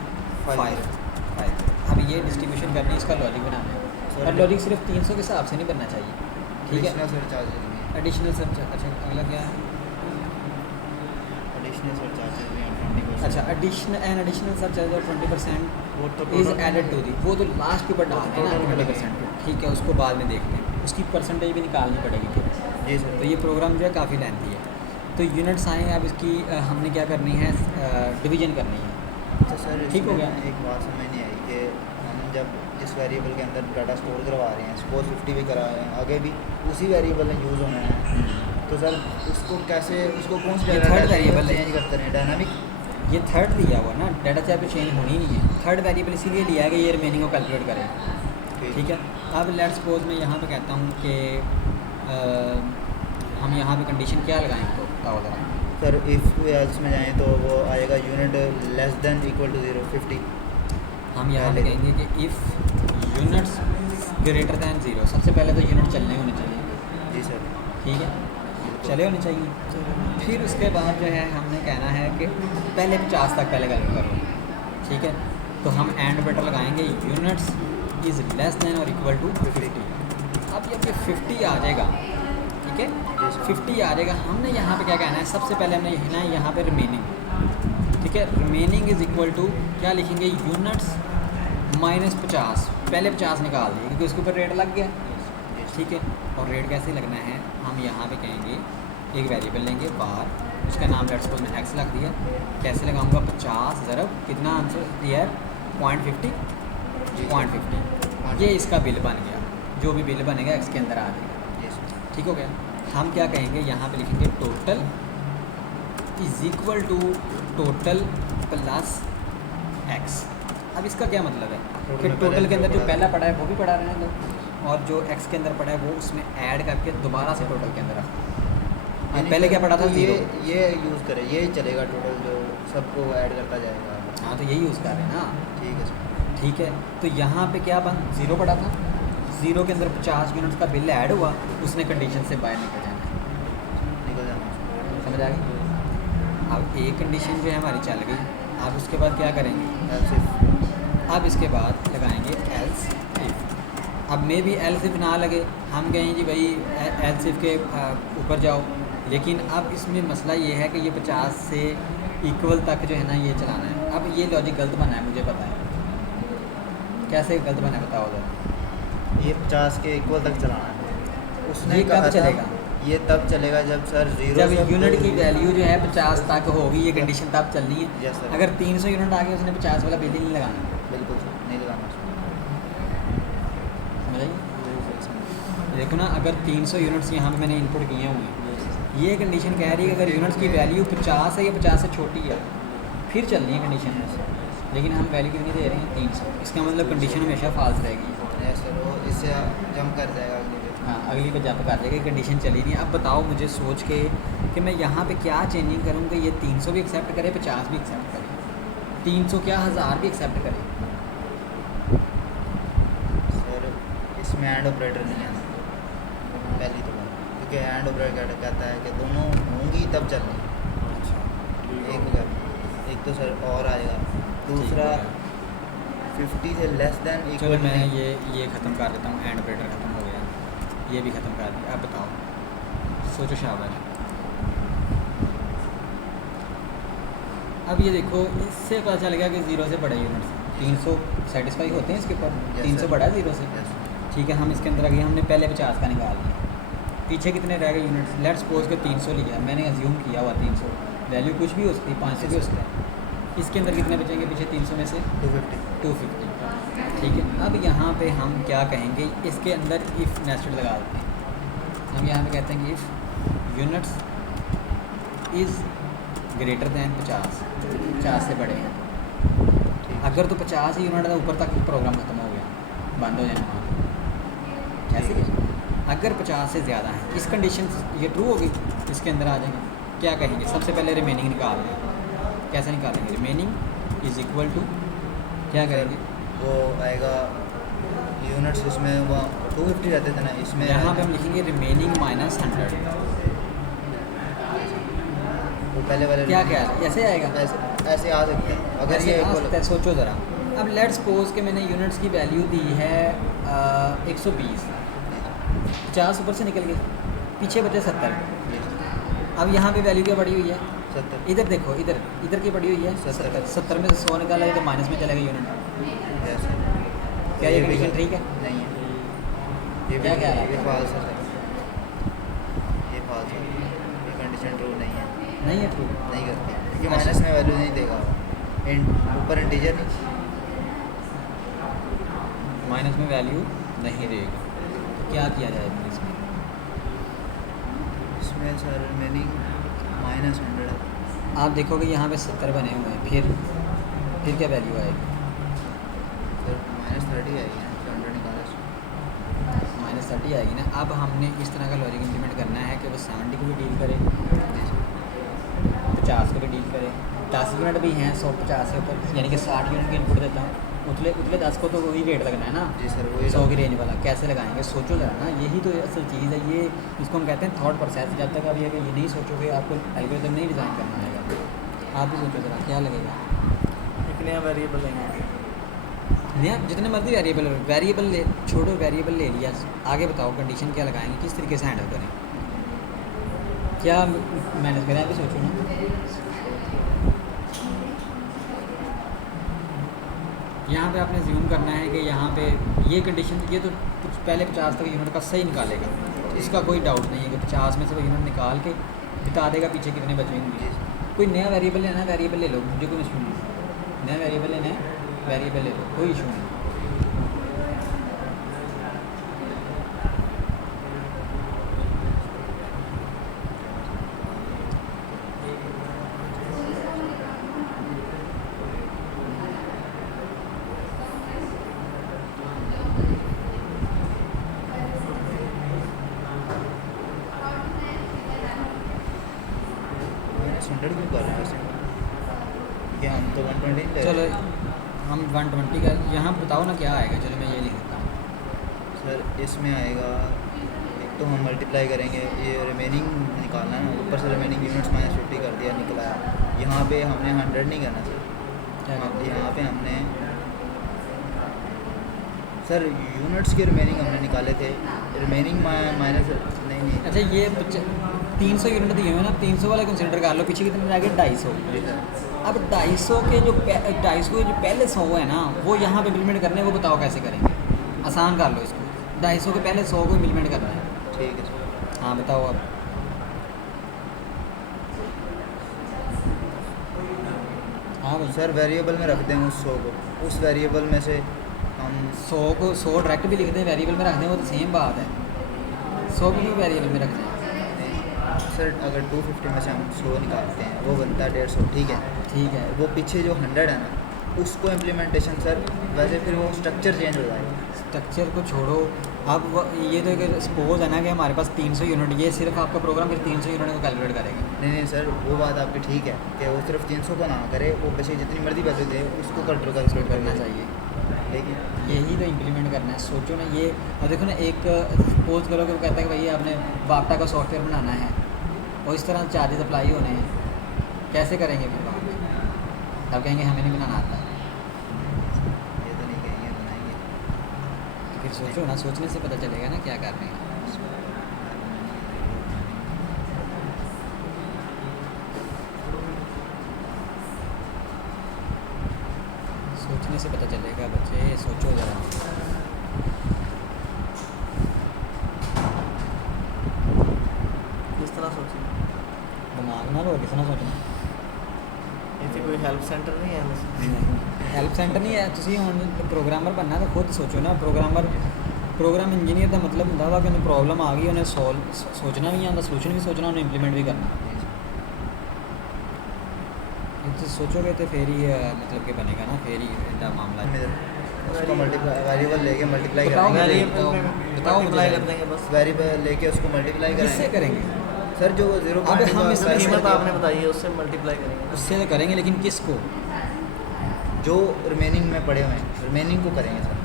अब ये डिस्ट्रीब्यूशन करनी है, इसका लॉजिक बनाना है, और लॉजिक सिर्फ 300 के हिसाब से नहीं बनना चाहिए, ठीक है। सरचार्जेस भी हैं, एडिशनल सब, अच्छा अगला क्या है, एडिशनल सरचार्जेस भी हैं 20%। अच्छा एडिशनल सब चार्ज 20% वो तो इज़ एडेड टू दी, वो तो लास्ट के ऊपर डाल दें ना 20%, ठीक है, उसको बाद में देखते हैं, उसकी परसेंटेज भी निकालनी पड़ेगी फिर। जी सर। तो ये प्रोग्राम जो है काफ़ी लेंथी है। तो यूनिट्स आए, अब इसकी हमने क्या करनी है डिवीजन करनी है, तो सर ठीक हो गया। एक बात समझ नहीं आई कि हम जब इस वेरिएबल के अंदर डाटा स्टोर करवा रहे हैं, सपोज 50 भी करा रहे हैं, आगे भी उसी वेरिएबल में यूज़ होना है, तो सर उसको कैसे, उसको कौन सा ये थर्ड वेरिएबल है, चेंज करते हैं डायनामिक? ये थर्ड लिया हुआ ना, डाटा टाइप चेंज होनी नहीं है, थर्ड वेरिएबल इसीलिए लिया है कि ये रिमेनिंग को कैलकुलेट करें, ठीक है। अब लेट्स सपोज मैं यहाँ पे कहता हूँ कि हम यहाँ पे कंडीशन क्या लगाएंगे, तो बताओ ज़रा। सर इफ़ एल्स में जाएँ तो वो आएगा unit less than equal to 0 50। हम यहाँ पे कहेंगे कि इफ़ यूनिट्स ग्रेटर दैन 0, सबसे पहले तो यूनिट चलने होने चाहिए, जी सर। ठीक है, चले होने चाहिए। फिर उसके बाद जो है हमने कहना है कि पहले 50 तक पहले कैलकुलेट करो, ठीक है। तो हम एंड ऑपरेटर लगाएंगे यूनिट्स इज़ लेस देन और इक्वल टू 50। अब जब ये 50 आ जाएगा, ठीक है, 50 आ जाएगा, हमने यहाँ पे क्या कहना है, सबसे पहले हमने लिखना है यहाँ पे रिमेनिंग, ठीक है, रिमेनिंग इज़ इक्वल टू क्या लिखेंगे यूनिट्स माइनस 50, पहले 50 निकाल दिए क्योंकि उसके ऊपर रेट लग गया, ठीक है। और रेट कैसे लगना है, हम यहाँ पे कहेंगे एक वेरिएबल लेंगे बार, उसका नाम लेट्स सपोज मैं एक्स रख दिया, कैसे लगाऊंगा 50 ज़रब कितना आंसर दिया है 0.50, ये इसका बिल बन गया, जो भी बिल बनेगा एक्स के अंदर आ जाएगा, ठीक हो गया। हम क्या कहेंगे यहाँ पे लिखेंगे total is equal to total plus x. अब इसका क्या मतलब है कि टोटल के अंदर जो पहला पड़ा है वो भी पड़ा रहने दो, और जो एक्स के अंदर पड़ा है वो उसमें ऐड करके दोबारा से टोटल के अंदर रखो। पहले क्या पड़ा था 0, ये यूज़ करें, ये चलेगा टोटल जो सबको ऐड करता जाएगा। हाँ तो यही यूज़ कर रहे हैं ना, ठीक है सर। ठीक है। तो यहाँ पे क्या 0 पड़ा था, 0 के अंदर 50 यूनिट्स का बिल ऐड हुआ, उसने कंडीशन से बाहर निकल जाना, निकल जाना। समझ आ गई। अब एक कंडीशन जो है हमारी चल गई, अब उसके बाद क्या करेंगे, अब इसके बाद लगाएंगे एल्स इफ। अब मे भी एल्स इफ ना लगे, हम कहें जी भाई एल्स इफ के ऊपर जाओ, लेकिन अब इसमें मसला ये है कि ये 50 से इक्वल तक जो है ना ये चलाना है। अब ये लॉजिक गलत बना है, मुझे पता है कैसे गलत बना है, बताओ जरा। ये 50 के इक्वल तक चलाना है, उसने ये कब चलेगा, ये तब चलेगा जब सर 0 जब यूनिट की वैल्यू जो है 50 तक होगी, ये कंडीशन तब चलनी है। Yes sir. अगर 300 यूनिट आ गए उसने 50 वाला बिल ही नहीं लगाना, बिल्कुल सर, नहीं लगाना। समझ आई। देखो ना, अगर 300 यूनिट्स यहाँ पे मैंने इनपुट किए हुए हैं, ये कंडीशन कह रही है कि अगर यूनिट्स की वैल्यू 50 है या 50 से छोटी है फिर चलनी है कंडीशन, लेकिन हम वैल्यू क्यों नहीं दे रहे हैं 300, इसका मतलब कंडीशन हमेशा फाल्स रहेगी। यस सर, वो इससे जंप कर जाएगा अगली पे। हाँ, अगली पे जंप कर देगा, कंडीशन चली नहीं। अब बताओ मुझे सोच के कि मैं यहाँ पे क्या चेंजिंग करूँ कि ये 300 भी एक्सेप्ट करे, 50 भी एक्सेप्ट करे, 300 क्या 1000 भी एक्सेप्ट करे। सर इसमें एंड ऑपरेटर नहीं आना पहली तो बात, क्योंकि एंड ऑपरेटर कहता है कि दोनों होंगी तब चलनी। अच्छा, एक हो गया, एक तो सर और आएगा, दूसरा 50 से लेस देन चलो इक्वल। मैं ये ख़त्म कर देता हूँ, एंड ऑपरेटर ख़त्म हो गया, ये भी ख़त्म कर दिया। अब बताओ, सोचो शाबाश। अब ये देखो, इससे पता चल गया कि ज़ीरो से बड़े यूनिट्स 300 सेटिस्फाई होते हैं इसके ऊपर। Yes, 300 sir. बड़ा है ज़ीरो से। Yes. ठीक है, हम इसके अंदर आ गए, हमने पहले 50 का निकाल लिया, पीछे कितने रह गए यूनिट्स? लेट्स सपोज के 300 लिया, मैंने अज्यूम किया हुआ 300, वैल्यू कुछ भी हो सकती है, 500 भी हो सकता है। इसके अंदर कितने बचेंगे पीछे 300 में से? 250. 250। ठीक है, अब यहाँ पे हम क्या कहेंगे, इसके अंदर इफ़ नेस्टेड लगा देते हैं। हम यहाँ पे कहते हैं कि if units is greater then 50 से बड़े हैं। अगर तो 50 ही यूनिट ऊपर तक प्रोग्राम ख़त्म हो गया, बंद हो जाना वहाँ पे। ऐसे ही अगर 50 से ज़्यादा है, इस कंडीशन ये ट्रू होगी, इसके अंदर आ जाएंगे। क्या कहेंगे? सबसे पहले रिमेनिंग निकाल लें। कैसे निकालेंगे? रिमेनिंग इज़ इक्वल टू क्या करेंगे? वो आएगा यूनिट्स, इसमें वो 250 रहते थे ना, इसमें यहाँ पे हम लिखेंगे रिमेनिंग माइनस 100। वो पहले वाले क्या क्या ऐसे आएगा? ऐसे ऐसे आ सकते हैं अगर ऐसे ये आ सकता है, सोचो ज़रा। अब लेट्स सपोज कि मैंने यूनिट्स की वैल्यू दी है 120, 50 ऊपर से निकल गई, पीछे बचे 70। अब यहाँ पे वैल्यू क्या बढ़ी हुई है? 70. इधर देखो, इधर इधर की बढ़ी हुई है 70. 70 में से 100 निकाला है तो माइनस में चलेगा यूनिट। Yes. क्या ये कंडीशन ठीक है? नहीं है, ये क्या क्या है? ये फॉल्स है सर, ये फॉल्स है, ये कंडीशन ट्रू नहीं है, नहीं है ट्रू। नहीं करती क्योंकि अच्छा। माइनस में वैल्यू नहीं देगा, ऊपर इंटीजर नहीं, माइनस में वैल्यू नहीं रहेगी, तो क्या किया जाए फिर इसमें? इसमें सर रिमेनिंग -100 है। आप देखोगे यहाँ पे 70 बने हुए हैं, फिर क्या वैल्यू आएगी? सर -30 आएगी ना, 100 निकाला -30 आएगी ना। अब हमने इस तरह का लॉजिक इम्प्लीमेंट करना है कि वो 70 को भी डील करे, 50 को भी डील करे। 10 यूनिट भी हैं 150 से ऊपर, यानी कि 60 यूनिट की इनपुट देता हूँ, उतले 10 को तो वही रेट लगना है ना। जी सर, वही 100 की रेंज वाला कैसे लगाएंगे? सोचो ज़रा ना, यही तो असल चीज़ है। ये इसको हम कहते हैं थॉट प्रोसेस। जब तक आप ये नहीं सोचोगे, आपको एल्गोरिथम नहीं डिज़ाइन करना आएगा। आप भी सोचो ज़रा क्या लगेगा। एक नया वेरिएबल लेंगे। नया जितने मर्जी वेरिएबल ले छोड़ो, वेरिएबल ले लिया, आगे बताओ कंडीशन क्या लगाएंगे, किस तरीके से हैंडल करें, क्या मैनेज करें? आप भी सोचो ना। यहाँ पे आपने ज़ूम करना है कि यहाँ पे ये कंडीशन, ये तो पहले 50 तक यूनिट का सही निकालेगा, इसका कोई डाउट नहीं है कि 50 में से वो यूनिट निकाल के बता देगा पीछे कितने बचे होंगे। कोई नया वेरिएबल लेना है, वेरिएबल ले लो, मुझे कोई इशू नहीं। नया वेरिएबल लेना है, वेरिएबल ले लो, कोई इशू नहीं। -100 क्यों कर रहे हैं वैसे? क्योंकि हम तो 120 ले रहे चलो हैं। हम 120 का यहाँ बताओ ना क्या आएगा। चलो मैं ये लिख देता हूँ। सर इसमें आएगा, एक तो हम मल्टीप्लाई करेंगे, ये रिमेनिंग निकालना है ना, ऊपर से रिमेनिंग यूनिट्स -50 कर दिया, निकला है। यहाँ पे हमने 100 नहीं करना सर, क्या करना? यहाँ पे हमने सर यूनिट्स के रिमेनिंग हमने निकाले थे, रिमेनिंग माइनस नहीं अच्छा, ये 300 यूनिट दिए हुए ना, 300 वाला कंसिडर कर लो, पीछे कितने रह गए? 250। जी सर। अब 250 के जो 250 के जो पहले 100 है ना, वो यहाँ पे इम्प्लीमेंट करने हैं, वो बताओ कैसे करेंगे? आसान कर लो इसको। 250 के पहले 100 को इम्प्लीमेंट करना है। ठीक है सर। हाँ बताओ अब। हाँ भाई, सर वेरिएबल में रख दें उस 100 को, उस वेरिएबल में से हम 100 को 100 डायरेक्ट भी लिख दें, वेरिएबल में रख दें, वो तो सेम बात है। 100 भी वेरिएबल में रख दें। सर अगर 250 में से हम 100 निकालते हैं, वो बनता है 150, ठीक है। ठीक है, वो पीछे जो 100 है ना, उसको इम्प्लीमेंटेशन सर वैसे फिर वो स्ट्रक्चर चेंज हो जाएगा। स्ट्रक्चर को छोड़ो। अब ये तो सपोज है ना कि हमारे पास 300 यूनिट, ये सिर्फ आपका प्रोग्राम फिर 300 यूनिट को कैलकुलेट करेगा। नहीं सर, वो बात आपकी ठीक है कि वो सिर्फ 300 को ना करे, वो बचे जितनी मर्जी वैल्यू दे उसको कंट्रोल कैलकुलेट करना चाहिए, लेकिन यही तो इम्प्लीमेंट करना है। सोचो ना, ये अब देखो ना, एक सपोज करो कि वो कहता है कि भैया आपने बाप्टा का सॉफ्टवेयर बनाना है और इस तरह चार्जेस अप्लाई होने हैं, कैसे करेंगे फिर वहाँ पे? तब कहेंगे हमें नहीं बनाना आता। ये तो नहीं कहेंगे, बनाएंगे। फिर सोचो ना, सोचने से पता चलेगा ना क्या कर रहे हैं। और किसी ने सोचना ਇੱਥੇ ਕੋਈ ਹੈਲਪ ਸੈਂਟਰ ਨਹੀਂ ਹੈ ਬਸ ਹੈਲਪ ਸੈਂਟਰ ਨਹੀਂ ਹੈ ਤੁਸੀਂ ਹੁਣ ਪ੍ਰੋਗਰਾਮਰ ਬਣਨਾ ਤਾਂ ਖੁਦ ਸੋਚੋ ਨਾ ਪ੍ਰੋਗਰਾਮ ਇੰਜੀਨੀਅਰ ਦਾ ਮਤਲਬ ਹੁੰਦਾ ਵਾ ਕਿ ਉਹਨੂੰ ਪ੍ਰੋਬਲਮ ਆ ਗਈ ਉਹਨੇ ਸੋਚਣਾ ਵੀ ਆਉਂਦਾ ਸੋਲੂਸ਼ਨ ਵੀ ਸੋਚਣਾ ਉਹਨੇ ਇੰਪਲੀਮੈਂਟ ਵੀ ਕਰਨਾ ਇਹ ਤੁਸੀਂ ਸੋਚੋਗੇ तो फिर ही मतलब कि बनेगा ना फिर ही इतना मामला उसको मल्टीप्लाई वेरिएबल लेके मल्टीप्लाई बताओ करेंगे बताओ मल्टीप्लाई मुझे। कर देंगे बस वेरिएबल लेके उसको मल्टीप्लाई किससे करेंगे करेंगे सर जो 0 अब हम इसमें कीमत आपने बताई है उससे मल्टीप्लाई करेंगे उससे तो करेंगे लेकिन किसको जो रिमेनिंग में पड़े हुए हैं रिमेनिंग को करेंगे सर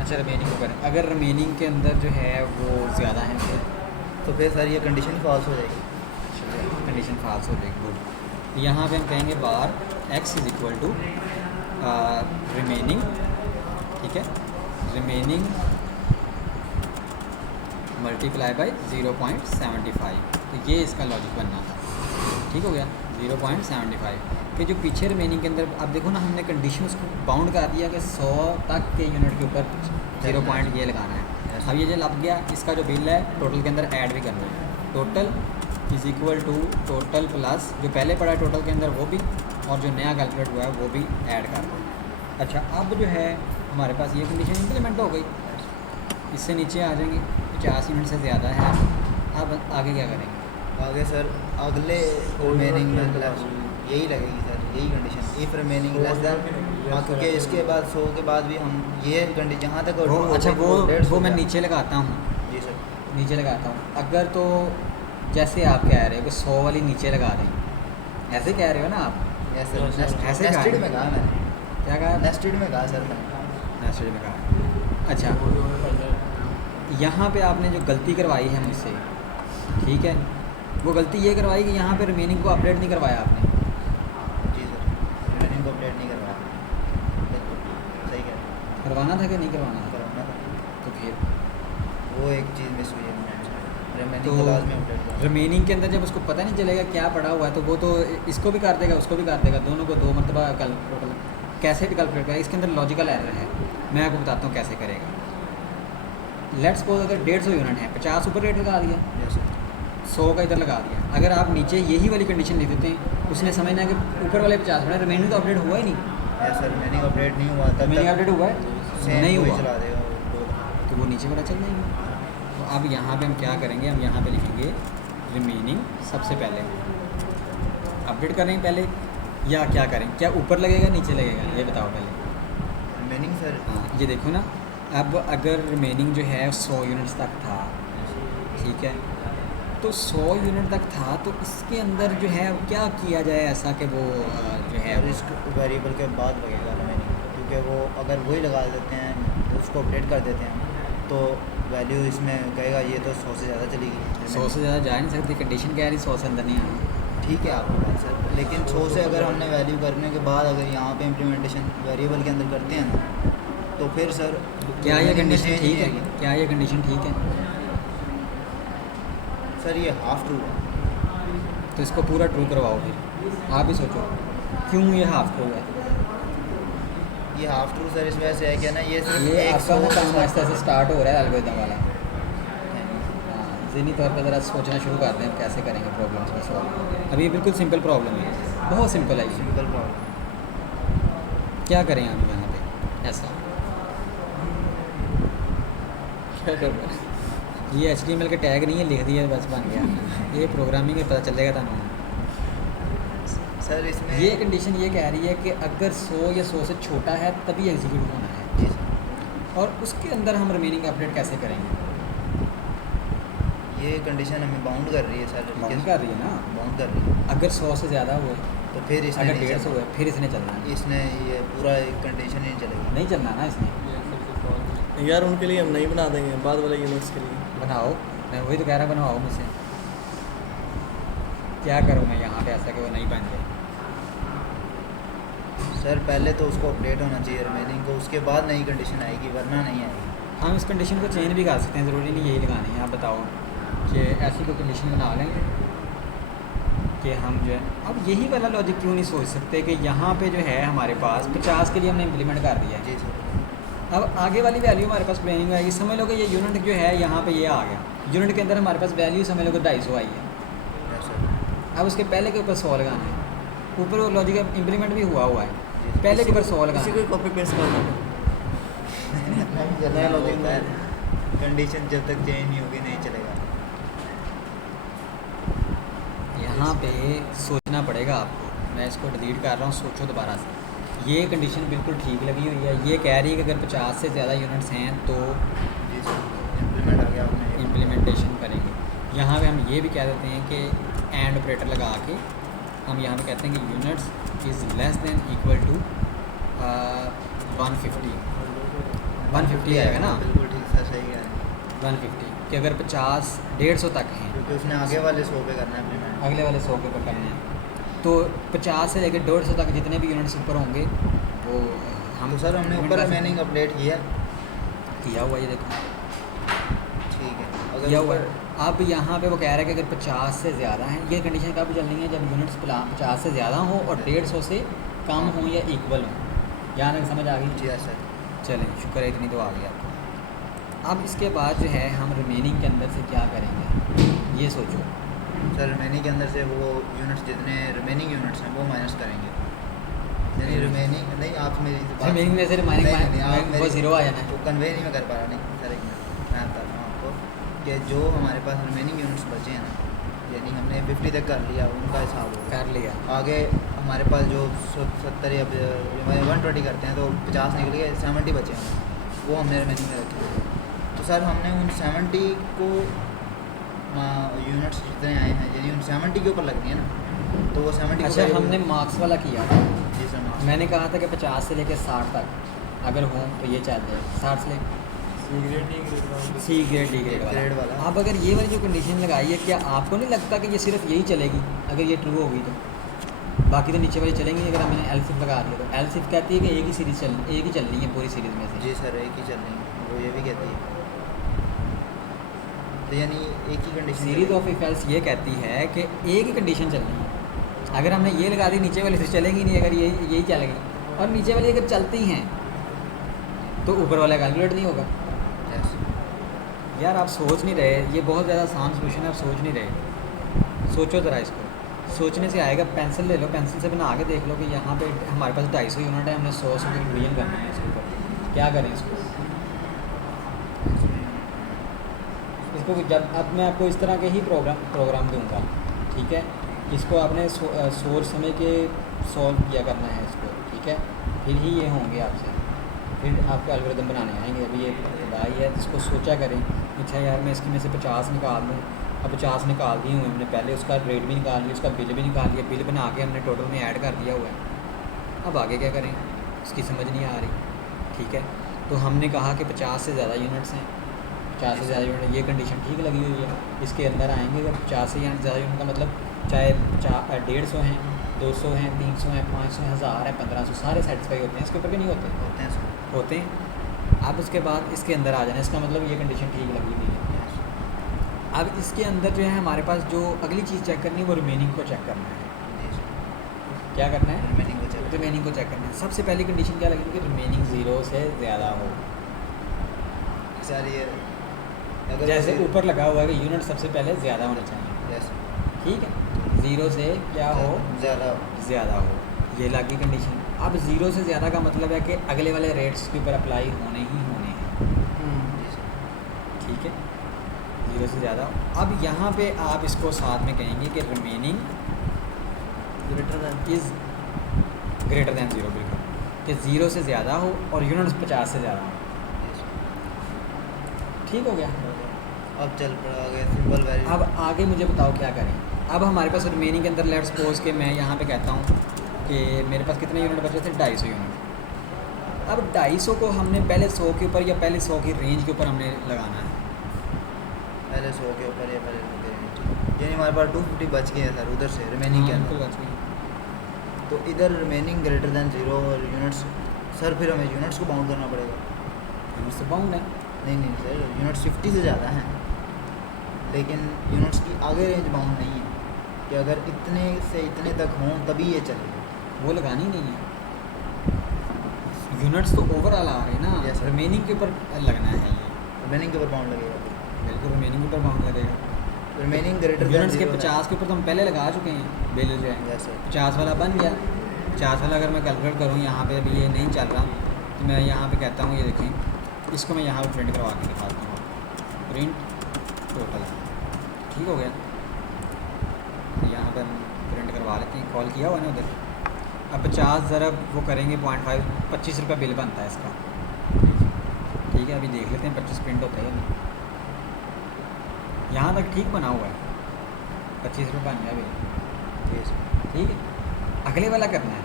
अच्छा रिमेनिंग को करें अगर रिमेनिंग के अंदर जो है वो ज़्यादा है तो फिर सर ये कंडीशन फॉल्स हो जाएगी कंडीशन फाल्स हो जाएगी गुड यहाँ पे हम कहेंगे बार x is equal to remaining ठीक है रिमेनिंग मल्टीप्लाई बाय 0.75 तो ये इसका लॉजिक बनना था ठीक हो गया 0.75 कि जो पीछे रिमेनिंग के अंदर आप देखो ना हमने कंडीशन उसको बाउंड कर दिया कि 100 तक के यूनिट के ऊपर 0 पॉइंट ये लगाना है अब ये जो लग गया इसका जो बिल है टोटल के अंदर ऐड भी करना है total is equal to total plus जो पहले पड़ा है टोटल के अंदर वो भी और जो नया कैलकुलेट हुआ है वो भी ऐड कर दो अच्छा अब जो है हमारे पास ये कंडीशन इम्प्लीमेंट हो गई इससे नीचे आ जाएंगे 50 यूनिट से ज़्यादा है अब आगे क्या करेंगे आगे सर अगले रिमेनिंग में यही लगेगी सर यही condition if remaining less then क्योंकि इसके बाद 100 के बाद भी हम ये कंडीशन जहाँ तक वो अच्छा वो मैं नीचे लगाता हूँ जी सर नीचे लगाता हूँ अगर तो जैसे आप कह रहे हो कि 100 वाली नीचे लगा दें ऐसे कह रहे हो ना आप यस ऐसे सर कहा नेस्टेड है। में कहा मैंने क्या कहा नेस्टेड में कहा सर मैंने नेस्टेड में कहा अच्छा यहाँ पे आपने जो गलती करवाई है मुझसे ठीक है वो गलती ये करवाई कि यहाँ पे रिमेनिंग को अपडेट नहीं करवाया आपने जी सर रिमेनिंग को अपडेट नहीं करवाया बिल्कुल सही कह रहे हैं करवाना था कि नहीं करवाना था करवाना था तो फिर वो एक चीज़ मिस हुई है रिमेनिंग तो को लाजमी अपडेट करवाना रिमेनिंग के अंदर जब उसको पता नहीं चलेगा क्या पड़ा हुआ है तो वो तो इसको भी कर देगा उसको भी कर देगा दोनों को 2 मरतबा टोटल कैसे कैलकुलेट करेगा इसके अंदर लॉजिकल एरर है मैं आपको बताता हूँ कैसे करेगा लेट्स सपोज अगर 150 यूनिट है 50 ऊपर रेट लगा दिया यस 100 का इधर लगा दिया अगर आप नीचे यही वाली कंडीशन लिख देते हैं उसने समझना है कि ऊपर वाले 50 बना रिमेनिंग तो अपडेट हुआ ही नहीं यस सर रिमेनिंग अपडेट नहीं हुआ तब रिमेनिंग तक अपडेट हुआ है same नहीं वही हुआ चला देगा वो तो वो नीचे वाला चल जाएगा तो अब यहाँ पे हम क्या करेंगे हम यहाँ पे लिखेंगे रिमेनिंग सबसे पहले अपडेट करें पहले या क्या करें क्या ऊपर लगेगा नीचे लगेगा ये बताओ पहले रिमेनिंग सर हाँ ये देखो ना अब अगर रिमेनिंग जो है 100 यूनिट्स तक था ठीक है तो 100 यूनिट तक था तो इसके अंदर जो है क्या किया जाए ऐसा कि वो जो है और इस वेरिएबल के बाद लगेगा रिमेनिंग क्योंकि वो अगर वही लगा देते हैं तो उसको अपडेट कर देते हैं तो वैल्यू इसमें कहेगा ये तो 100 से ज़्यादा चली गई 100 से ज़्यादा जा नहीं सकती कंडीशन क्या है 100 से अंदर नहीं आना ठीक है आपकी बात सर लेकिन 100 से अगर हमने वैल्यू करने के बाद अगर यहाँ पे इम्प्लीमेंटेशन वेरिएबल के अंदर करते हैं ना तो फिर सर क्या ये remaining में कंडीशन change ठीक नहीं है आएगी। क्या ये कंडीशन ठीक है सर ये हाफ ट्रू है तो इसको पूरा ट्रू करवाओ फिर आप ही सोचो क्यों ये हाफ ट्रू है ये हाफ ट्रू सर इस वजह से है क्या ना ये सिर्फ ये एक आपका ना काम आहिस्ता आहिस्ता स्टार्ट हो रहा है एल्गोरिथम वाला है। हाँ ज़हनी तौर पर ज़रा सोचना शुरू करते हैं हम कैसे करेंगे प्रॉब्लम्स को सॉल्व अभी ये बिल्कुल सिंपल प्रॉब्लम है बहुत सिंपल है ये सिंपल प्रॉब्लम क्या करें हम यहाँ पे ऐसा क्या कर रहे हैं ये HTML के टैग नहीं है लिख दिया बस बन गया ये प्रोग्रामिंग है पता चलेगा था सर इसमें ये कंडीशन ये कह रही है कि अगर 100 या 100 से छोटा है तभी एग्जीक्यूट होना है जी सर और उसके अंदर हम रिमेनिंग अपडेट कैसे करेंगे ये कंडीशन हमें बाउंड कर रही है सर बाउंड कर रही है ना बाउंड कर रही है अगर 100 से ज़्यादा हुए तो फिर इसने अगर नहीं 150 चलना। हुए फिर इसने चलना है इसने ये पूरा एक कंडीशन ही नहीं चलेगी नहीं चलना ना इसने यार उनके लिए हम नहीं बना देंगे बाद वाले यूनिट्स के लिए बनाओ मैं वही तो कह रहा बनवाओ मुझसे क्या करूँ मैं यहाँ पे ऐसा कि वो नहीं बन जाए सर पहले तो उसको अपडेट होना चाहिए रिमेनिंग को उसके बाद नई कंडीशन आएगी वरना नहीं आएगी हम इस कंडीशन को चेंज भी कर सकते हैं ज़रूरी नहीं यही लगानी है आप बताओ कि ऐसी कोई कंडीशन बना लें कि हम जो है अब यही वाला लॉजिक क्यों नहीं सोच सकते कि यहाँ पे जो है हमारे पास 50 के लिए हमने इम्प्लीमेंट कर दिया है जी सर अब आगे वाली वैल्यू हमारे पास प्लेनिंग में आएगी समझ लो कि ये यूनिट जो है यहाँ पे ये आ गया यूनिट के अंदर हमारे पास वैल्यू समझ लो कि 250 आई है यस सर अब उसके पहले के ऊपर 100 लगाना है, ऊपर वो लॉजिक इम्प्लीमेंट भी हुआ है, पहले के ऊपर 100 लगाना किसी है। को कॉपी पेस्ट कर देंगे। नया लॉजिक में कंडीशन जब तक चेंज नहीं होगी नहीं चलेगा। यहाँ पे सोचना पड़ेगा आपको, मैं इसको डिलीट कर रहा हूँ, सोचो दोबारा से। ये कंडीशन बिल्कुल ठीक लगी हुई है, ये कह रही है कि अगर 50 से ज़्यादा यूनिट्स हैं तो जी सर, इम्प्लीमेंट आ गया आपने। इम्प्लीमेंटेशन करेंगे। यहाँ पे हम ये भी कह देते हैं कि एंड ऑपरेटर लगा के हम यहाँ पे कहते हैं कि units is less than equal to 150 आएगा ना, बिल्कुल ठीक सर, सही कह रहे हैं। 150 कि अगर 50 150 तक हैं, क्योंकि उसने आगे वाले 100 पे करना है इम्प्लीमेंट। अगले वाले 100 के ऊपर करने हैं, तो 50 से लेकर 150 तक जितने भी यूनिट्स ऊपर होंगे वो हम तो सर हमने ऊपर रिमेनिंग अपडेट किया। किया हुआ, ये देखो ठीक है, किया हुआ ऊपर है। अब यहाँ पे वो कह रहा है कि अगर 50 से ज़्यादा हैं, ये कंडीशन कब चलनी है, जब यूनिट्स 50 से ज़्यादा हों और 150 से कम हों या इक्वल हों। यहाँ तक समझ आ गई? जी हाँ सर। चलें, शुक्र है इतनी तो आ गई आपको। अब इसके बाद जो है हम रिमेनिंग के अंदर से क्या करेंगे, ये सोचो। सर रिमेनिंग के अंदर से वो यूनिट्स जितने रिमेनिंग यूनिट्स हैं वो माइनस करेंगे, यानी रिमेनिंग नहीं, आप मेरी बात रिमेनिंग में से नहीं, नहीं, आप रिमेनिंग वो मेरी- 0 आ जाना है। वो कन्वे नहीं मैं कर पा रहा, नहीं सर एक मिनट मैं बता रहा हूँ आपको कि जो हमारे पास रिमेनिंग यूनिट्स बचे हैं ना, यानी हमने 50 तक कर लिया, उनका हिसाब होगा। कर लिया। आगे हमारे पास जो 70 या 120 करते हैं तो 50 निकल गए, 70 बचे हैं, वो हमने रिमेनिंग में रखे। तो सर हमने उन 70 को यूनिट्स जितने आए हैं यानी उन 70 के ऊपर लगनी है ना, तो वो 70 को अच्छा, value- हमने मार्क्स वाला किया। जी सर मार्क्स। मैंने कहा था कि 50 से लेकर 60 तक अगर हों तो ये चल जाए, 60 से लेकर C grade D grade grade वाला। वाला। अब अगर ये वाली जो कंडीशन लगाई है, क्या आपको नहीं लगता कि ये सिर्फ यही चलेगी अगर ये ट्रू होगी तो? बाकी तो नीचे वाली चलेंगी नहीं। अगर हमने एलसिफ लगा दिया तो एलसिफ कहती है कि एक ही सीरीज़ एक ही चलनी है पूरी सीरीज़ में से। जी सर एक ही चल रही है, वो ये भी कहती है, तो यानी एक ही condition series of if else ये कहती है कि एक ही कंडीशन चलनी है। अगर हमने ये लगा दी, नीचे वाली से चलेंगी नहीं, अगर यही चलेगी, और नीचे वाली अगर चलती हैं तो ऊपर वाला कैलकुलेट नहीं होगा। यार आप सोच नहीं रहे, ये बहुत ज़्यादा आसान सोल्यूशन है, आप सोच नहीं रहे। सोचो ज़रा इसको, सोचने से आएगा। पेंसिल ले लो, पेंसिल से बना के देख लो कि यहाँ पे हमारे पास 250 यूनिट है, हमने 100 से डिवीजन करना है इसके ऊपर, क्या करें इसको। इसको जब अब मैं आपको इस तरह के ही प्रोग्राम दूंगा, ठीक है। इसको आपने सोर्स समय के सॉल्व किया करना है इसको, ठीक है। फिर ही ये होंगे आपसे, फिर आपके एल्गोरिदम बनाने आएंगे। अभी ये खुदाई है, इसको सोचा करें। अच्छा यार मैं इसकी में से 50 निकाल दूँ, अब 50 निकाल दिए हुए हमने, पहले उसका रेट भी निकाल लिया, उसका बिल भी निकाल लिया, बिल बना के हमने टोटल में ऐड कर दिया हुआ है। अब आगे क्या करें, इसकी समझ नहीं आ रही, ठीक है। तो हमने कहा कि 50 से ज़्यादा यूनिट्स हैं, 50 से ज़्यादा यूनिट, ये कंडीशन ठीक लगी हुई है। इसके अंदर आएंगे अगर 50 से ज़्यादा यूनिट का मतलब चाहे 150 हैं, 200 हैं, 300 हैं, 500 हैं, 1000 हैं, 1500, सारे सेटिस्फाई होते हैं। इसके ऊपर भी नहीं होते, होते हैं सर। होते हैं। अब उसके बाद इसके अंदर आ जाना, इसका मतलब ये कंडीशन ठीक लगी हुई है। अब इसके अंदर जो है हमारे पास जो अगली चीज़ चेक करनी है वो रिमेनिंग को चेक करना है। जी सर, क्या करना है? रिमेनिंग को चेक रिमेनिंग को चेक करना है। सबसे पहली कंडीशन क्या लगेगी कि रिमेनिंग 0 से ज़्यादा हो। सर ये अगर जैसे ऊपर लगा हुआ है कि यूनिट सबसे पहले ज़्यादा होना चाहिए, यस ठीक है। 0 से क्या हो, ज़्यादा ज़्यादा हो, ये लगी कंडीशन। अब 0 से ज़्यादा का मतलब है कि अगले वाले रेट्स के ऊपर अप्लाई होने ही होने हैं, जी सर। ठीक है। 0 से ज़्यादा। अब यहाँ पे आप इसको साथ में कहेंगे कि remaining greater than is greater than 0, बिल्कुल, कि 0 से ज़्यादा हो और यूनिट्स 50 से ज़्यादा हो। ठीक हो गया। अब चल पड़ा गया सिंपल वैल्यू। अब आगे मुझे बताओ क्या करें। अब हमारे पास रिमेनिंग के अंदर लेट्स सपोज कि मैं यहाँ पे कहता हूँ कि मेरे पास कितने यूनिट बचे थे, 250 यूनिट। अब 250 को हमने पहले 100 के ऊपर या पहले 100 की रेंज के ऊपर हमने लगाना है। पहले 100 के ऊपर या पहले 100 के रेंज, यानी हमारे पास 250 बच गए हैं सर उधर से रिमेनिंग के हाँ, अंदर। बिल्कुल बच गई। तो इधर रिमेनिंग ग्रेटर दैन 0 और यूनिट्स, सर फिर हमें यूनिट्स को बाउंड करना पड़ेगा। यूनिट्स तो बाउंड है। नहीं सर, यूनिट्स 50 से ज़्यादा हैं, लेकिन यूनिट्स की आगे रेंज बाउंड नहीं है कि अगर इतने से इतने तक हों तभी ये चलेगा। वो लगानी नहीं है। यूनिट्स तो ओवरऑल आ रहे हैं ना, Yes, sir. रिमेनिंग के ऊपर लगना है ये। रिमेनिंग के ऊपर बाउंड लगेगा फिर। बिल्कुल रिमेनिंग के ऊपर बाउंड लगेगा। रिमेनिंग ग्रेटर यूनिट्स के 50 के ऊपर तो हम पहले लगा चुके हैं बिल जो है। यस सर 50 वाला बन गया। 50 वाला अगर मैं कैलकुलेट करूँ यहाँ पे अभी ये नहीं चल रहा, तो मैं यहाँ पे कहता हूँ ये देखें, इसको मैं यहाँ पे प्रिंट करवा के दिखाता हूँ। प्रिंट टोटल ठीक हो गया। तो यहाँ पे हम प्रिंट करवा लेते हैं, कॉल किया हुआ ना उधर। अब 50 ज़रा वो करेंगे 0.5 25 रुपये बिल बनता है इसका। ठीक है, अभी देख लेते हैं 25 प्रिंट होता है। यहाँ तक ठीक बना हुआ है, 25 रुपये बन गया बिल। यस सर ठीक है, अगले वाला करना है।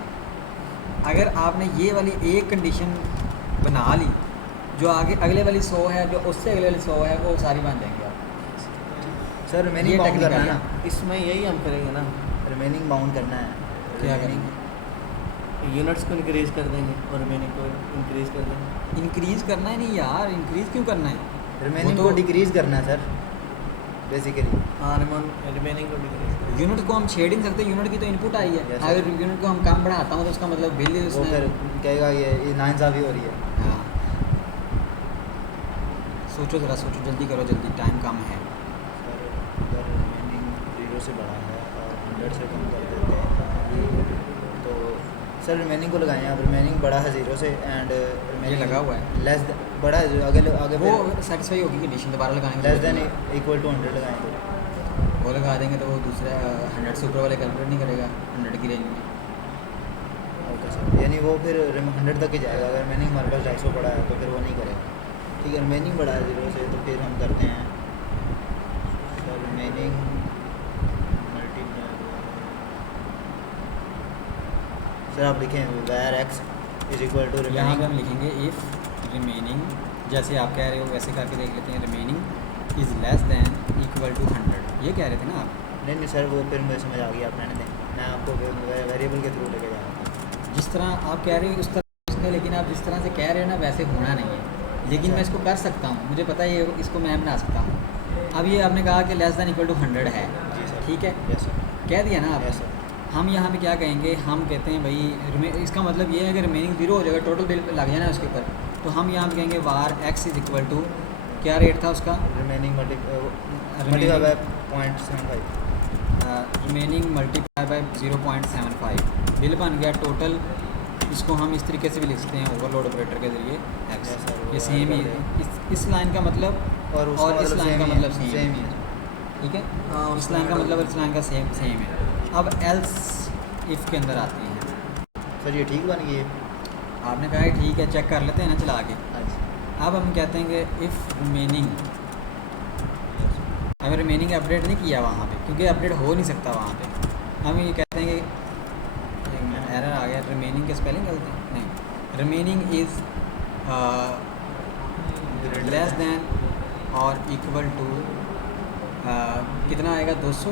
अगर आपने ये वाली एक कंडीशन बना ली, जो आगे अगले वाली 100 है, जो उससे अगले वाली 100 है, वो सारी बन जाएंगी आप। सर ये रिमेनिंग बाउंड करना है technical ना, इसमें यही हम करेंगे ना, रिमेनिंग बाउंड करना है। क्या Remaining- करेंगे? यूनिट्स को इंक्रीज कर देंगे और रिमेनिंग को इंक्रीज कर देंगे। इंक्रीज़ करना है नहीं यार, इंक्रीज़ क्यों करना है? रिमेनिंग वो को तो- डिक्रीज करना है सर बेसिकली। हाँ रिमेनिंग को डिक्रीज कर यूनिट को हम छेड़ ही नहीं सकते, यूनिट की तो इनपुट आई है। Yes, sir. अगर यूनिट को हम कम बढ़ाता हूँ तो उसका मतलब बिल वो उसने फिर कहेगा ये नाइंसाफ़ी हो रही है। हाँ। सोचो ज़रा, सोचो, जल्दी करो, जल्दी, टाइम कम है। सर अगर रिमेनिंग 0 से बड़ा है और 100 से कम कर देते हैं तो सर रिमेनिंग को लगाएं आप। रिमेनिंग बड़ा है 0 से एंड ये लगा हुआ है। लेस बड़ा है जो आगे आगे वो सेटिस्फाई होगी कंडीशन, दोबारा लगाने की लेस जरूरत देन नहीं है। इक्वल टू 100 लगाएंगे। वो लगा देंगे तो वो दूसरा 100 से ऊपर वाले कैलकुलेट नहीं करेगा 100 की रेंज में। ओके सर, यानी वो फिर 100 तक ही जाएगा। अगर रिमेनिंग हमारे पास 250 पड़ा है तो फिर वो नहीं करेगा। ठीक है, रिमेनिंग बड़ा है 0 से, तो फिर हम करते हैं सर रिमेनिंग सर आप लिखें वैर एक्स इज इक्वल टू यहाँ पे हम रिमेनिंग। लिखेंगे इफ़ रिमेनिंग, जैसे आप कह रहे हो वैसे करके देख लेते हैं। Remaining is less than equal to 100, ये कह रहे थे ना आप? नहीं सर, वो फिर मुझे समझ आ गया, आप रहने दें, मैं आपको वेरिएबल के थ्रू लेके जा रहा हूँ। जिस तरह आप कह रहे हो उस तरह उसका, लेकिन आप जिस तरह से कह रहे हो ना वैसे होना नहीं है। लेकिन मैं इसको कर सकता हूँ, मुझे पता है ये, इसको मैं बना सकता हूँ। अब ये आपने कहा कि लेस दैन इक्वल टू 100 है, जी सर। ठीक है, यस सर। कह दिया ना यस आपने। सर। हम यहाँ पे क्या कहेंगे, हम कहते हैं भाई इसका मतलब ये है कि रिमेनिंग 0 हो जाएगा, टोटल बिल लग जाना है उसके ऊपर। तो हम यहाँ पे कहेंगे वार एक्स इज इक्वल टू, क्या रेट था उसका? Remaining multiply by 0.75। Remaining multiply by 0.75 bill बन गया टोटल। इसको हम इस तरीके से भी लिखते हैं ओवरलोड ऑपरेटर के ज़रिए एक्स। Yes, sir, ये वो सेम ही कर है, इस लाइन का मतलब और उसका और इस मतलब लाइन का same ही मतलब है, सेम same ही है। ठीक है। हाँ, इस उसका लाइन का मतलब- मतलब और इस लाइन का सेम सेम है। अब एल्स इफ़ के अंदर आते हैं। सर ये ठीक बन गई है। आपने कहा है ठीक है, चेक कर लेते हैं ना चला के। अच्छा अब हम कहते हैं कि इफ़ रिमेनिंग, अब रिमेनिंग अपडेट नहीं किया वहाँ पे, क्योंकि अपडेट हो नहीं सकता वहाँ पे। हम ये कहते हैं कि एक मिनट, एरर आ गया, रिमेनिंग के स्पेलिंग गलत है नहीं, रिमेनिंग इज़ लेस दैन और इक्वल टू कितना आएगा 200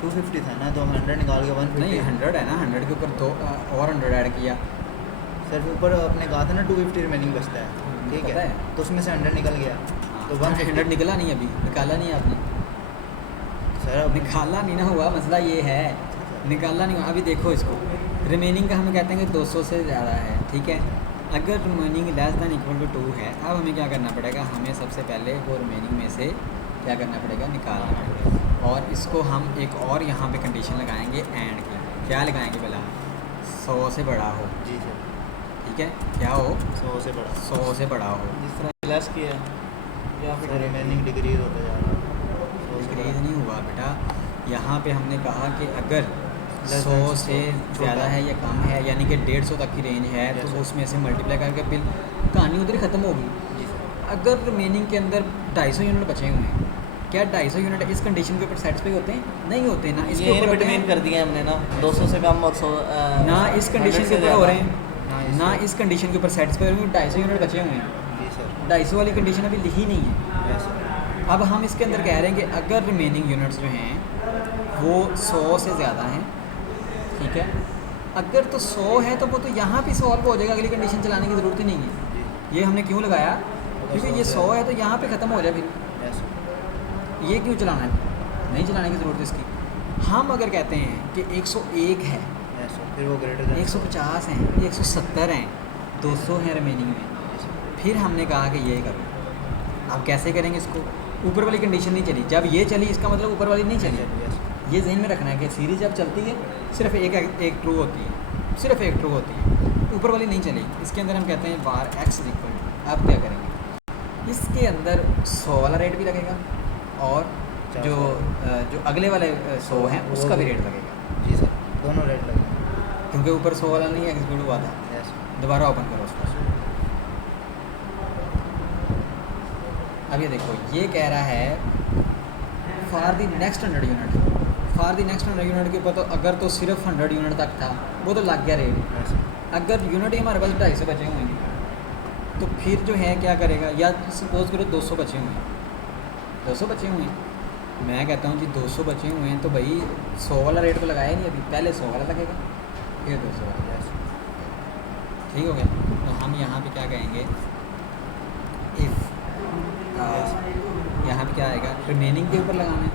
250 था ना, तो हम 100 निकाल के 150। नहीं 100 है ना, 100 के ऊपर 2 और 100 ऐड किया। सर ऊपर आपने कहा था ना 250 रिमेनिंग बचता है, ठीक पता है, है। तो उसमें से 100 निकल गया तो 100 निकला नहीं, अभी निकाला नहीं आपने, सर अब निकाला नहीं ना हुआ, मसला ये है, निकाला नहीं हुआ। अभी देखो इसको, रिमेनिंग का हम कहते हैं कि 200 से ज़्यादा है, ठीक है। अगर remaining less than equal to 2 है, अब हमें क्या करना पड़ेगा, हमें सबसे पहले वो रिमेनिंग में से क्या करना पड़ेगा, निकालना पड़ेगा। और इसको हम एक और यहाँ पे कंडीशन लगाएंगे एंड की। क्या लगाएंगे भला? 100 से बड़ा हो, जी सर, ठीक है, क्या हो? 100 से बड़ा 100 से बड़ा हो। जिस तरह लेस किया या सर फिर रिमेनिंग डिक्रीज होता जा रहा है। 100 से इंक्रीज बड़ा। नहीं हुआ बेटा, यहाँ पे हमने कहा कि अगर Less 100 than से 100 ज़्यादा है या कम है, यानी कि 150 तक की रेंज है, Yes, तो sir. उसमें से मल्टीप्लाई करके बिल, कहानी उधर ही ख़त्म होगी। जी सर। अगर रिमेनिंग के अंदर 250 यूनिट बचे हुए हैं, क्या 250 यूनिट इस कंडीशन के ऊपर सेटिस्फाई होते हैं? नहीं होते ना, इसके ये ऊपर होते बिटवीन हैं, कर दिया हमने ना 200 से कम और 100 ना इस कंडीशन 100 के से ऊपर हो रहे ज़्यादा। हैं, ना इस कंडीशन के ऊपर सेटिस्फाई हो रहे हैं। 250 यूनिट बचे हुए हैं, जी सर। 250 वाली कंडीशन अभी लिखी नहीं है। Yes sir. अब हम इसके अंदर कह रहे हैं कि अगर रिमेनिंग यूनिट्स जो हैं वो 100 से ज़्यादा हैं, ठीक है, अगर तो 100 है तो वो तो यहाँ पे सॉल्व हो जाएगा, अगली कंडीशन चलाने की ज़रूरत ही नहीं है। जी ये हमने क्यों लगाया? क्योंकि ये 100 है तो यहाँ पे ख़त्म हो जाए, फिर यस सर। ये क्यों चलाना है? नहीं चलाने की ज़रूरत इसकी। हम अगर कहते हैं कि 101 है, यस सर, फिर वो ग्रेटर देन 150 हैं, 170 हैं, 200 हैं रिमेनिंग में, फिर हमने कहा कि ये करो। अब कैसे करेंगे इसको? ऊपर वाली कंडीशन नहीं चली, जब ये चली इसका मतलब ऊपर वाली नहीं चली। यस ये जहन में रखना है कि सीरीज जब चलती है सिर्फ एक ट्रू होती है, सिर्फ एक ट्रू होती है, ऊपर वाली नहीं चली। इसके अंदर हम कहते हैं बार x इक्वल टू, अब क्या करेंगे, इसके अंदर 100 वाला रेट भी लगेगा और जो अगले वाले 100 हैं उसका भी रेट लगेगा, जी सर, दोनों रेट लगेंगे। क्योंकि ऊपर 100 वाला नहीं एग्जीक्यूट हुआ था। यस दोबारा ओपन करो उसको। अब ये देखो, ये कह रहा है for the next 100 unit, for the next 100 unit के ऊपर तो अगर तो सिर्फ 100 यूनिट तक था वो तो लग गया रेट। यस अगर यूनिट ही हमारे पास 250 बचे हुए हैं तो फिर जो है क्या करेगा, या सपोज करो 200 बचे हुए हैं, 200 बचे हुए हैं, मैं कहता हूँ जी 200 बचे हुए हैं तो भाई 100 वाला रेट तो लगाया नहीं अभी, पहले 100 वाला लगेगा फिर 200 वाला। यस ठीक हो गया। तो हम यहाँ पे क्या कहेंगे, इफ़ यहाँ पे क्या आएगा, रिमेनिंग के ऊपर लगाना है,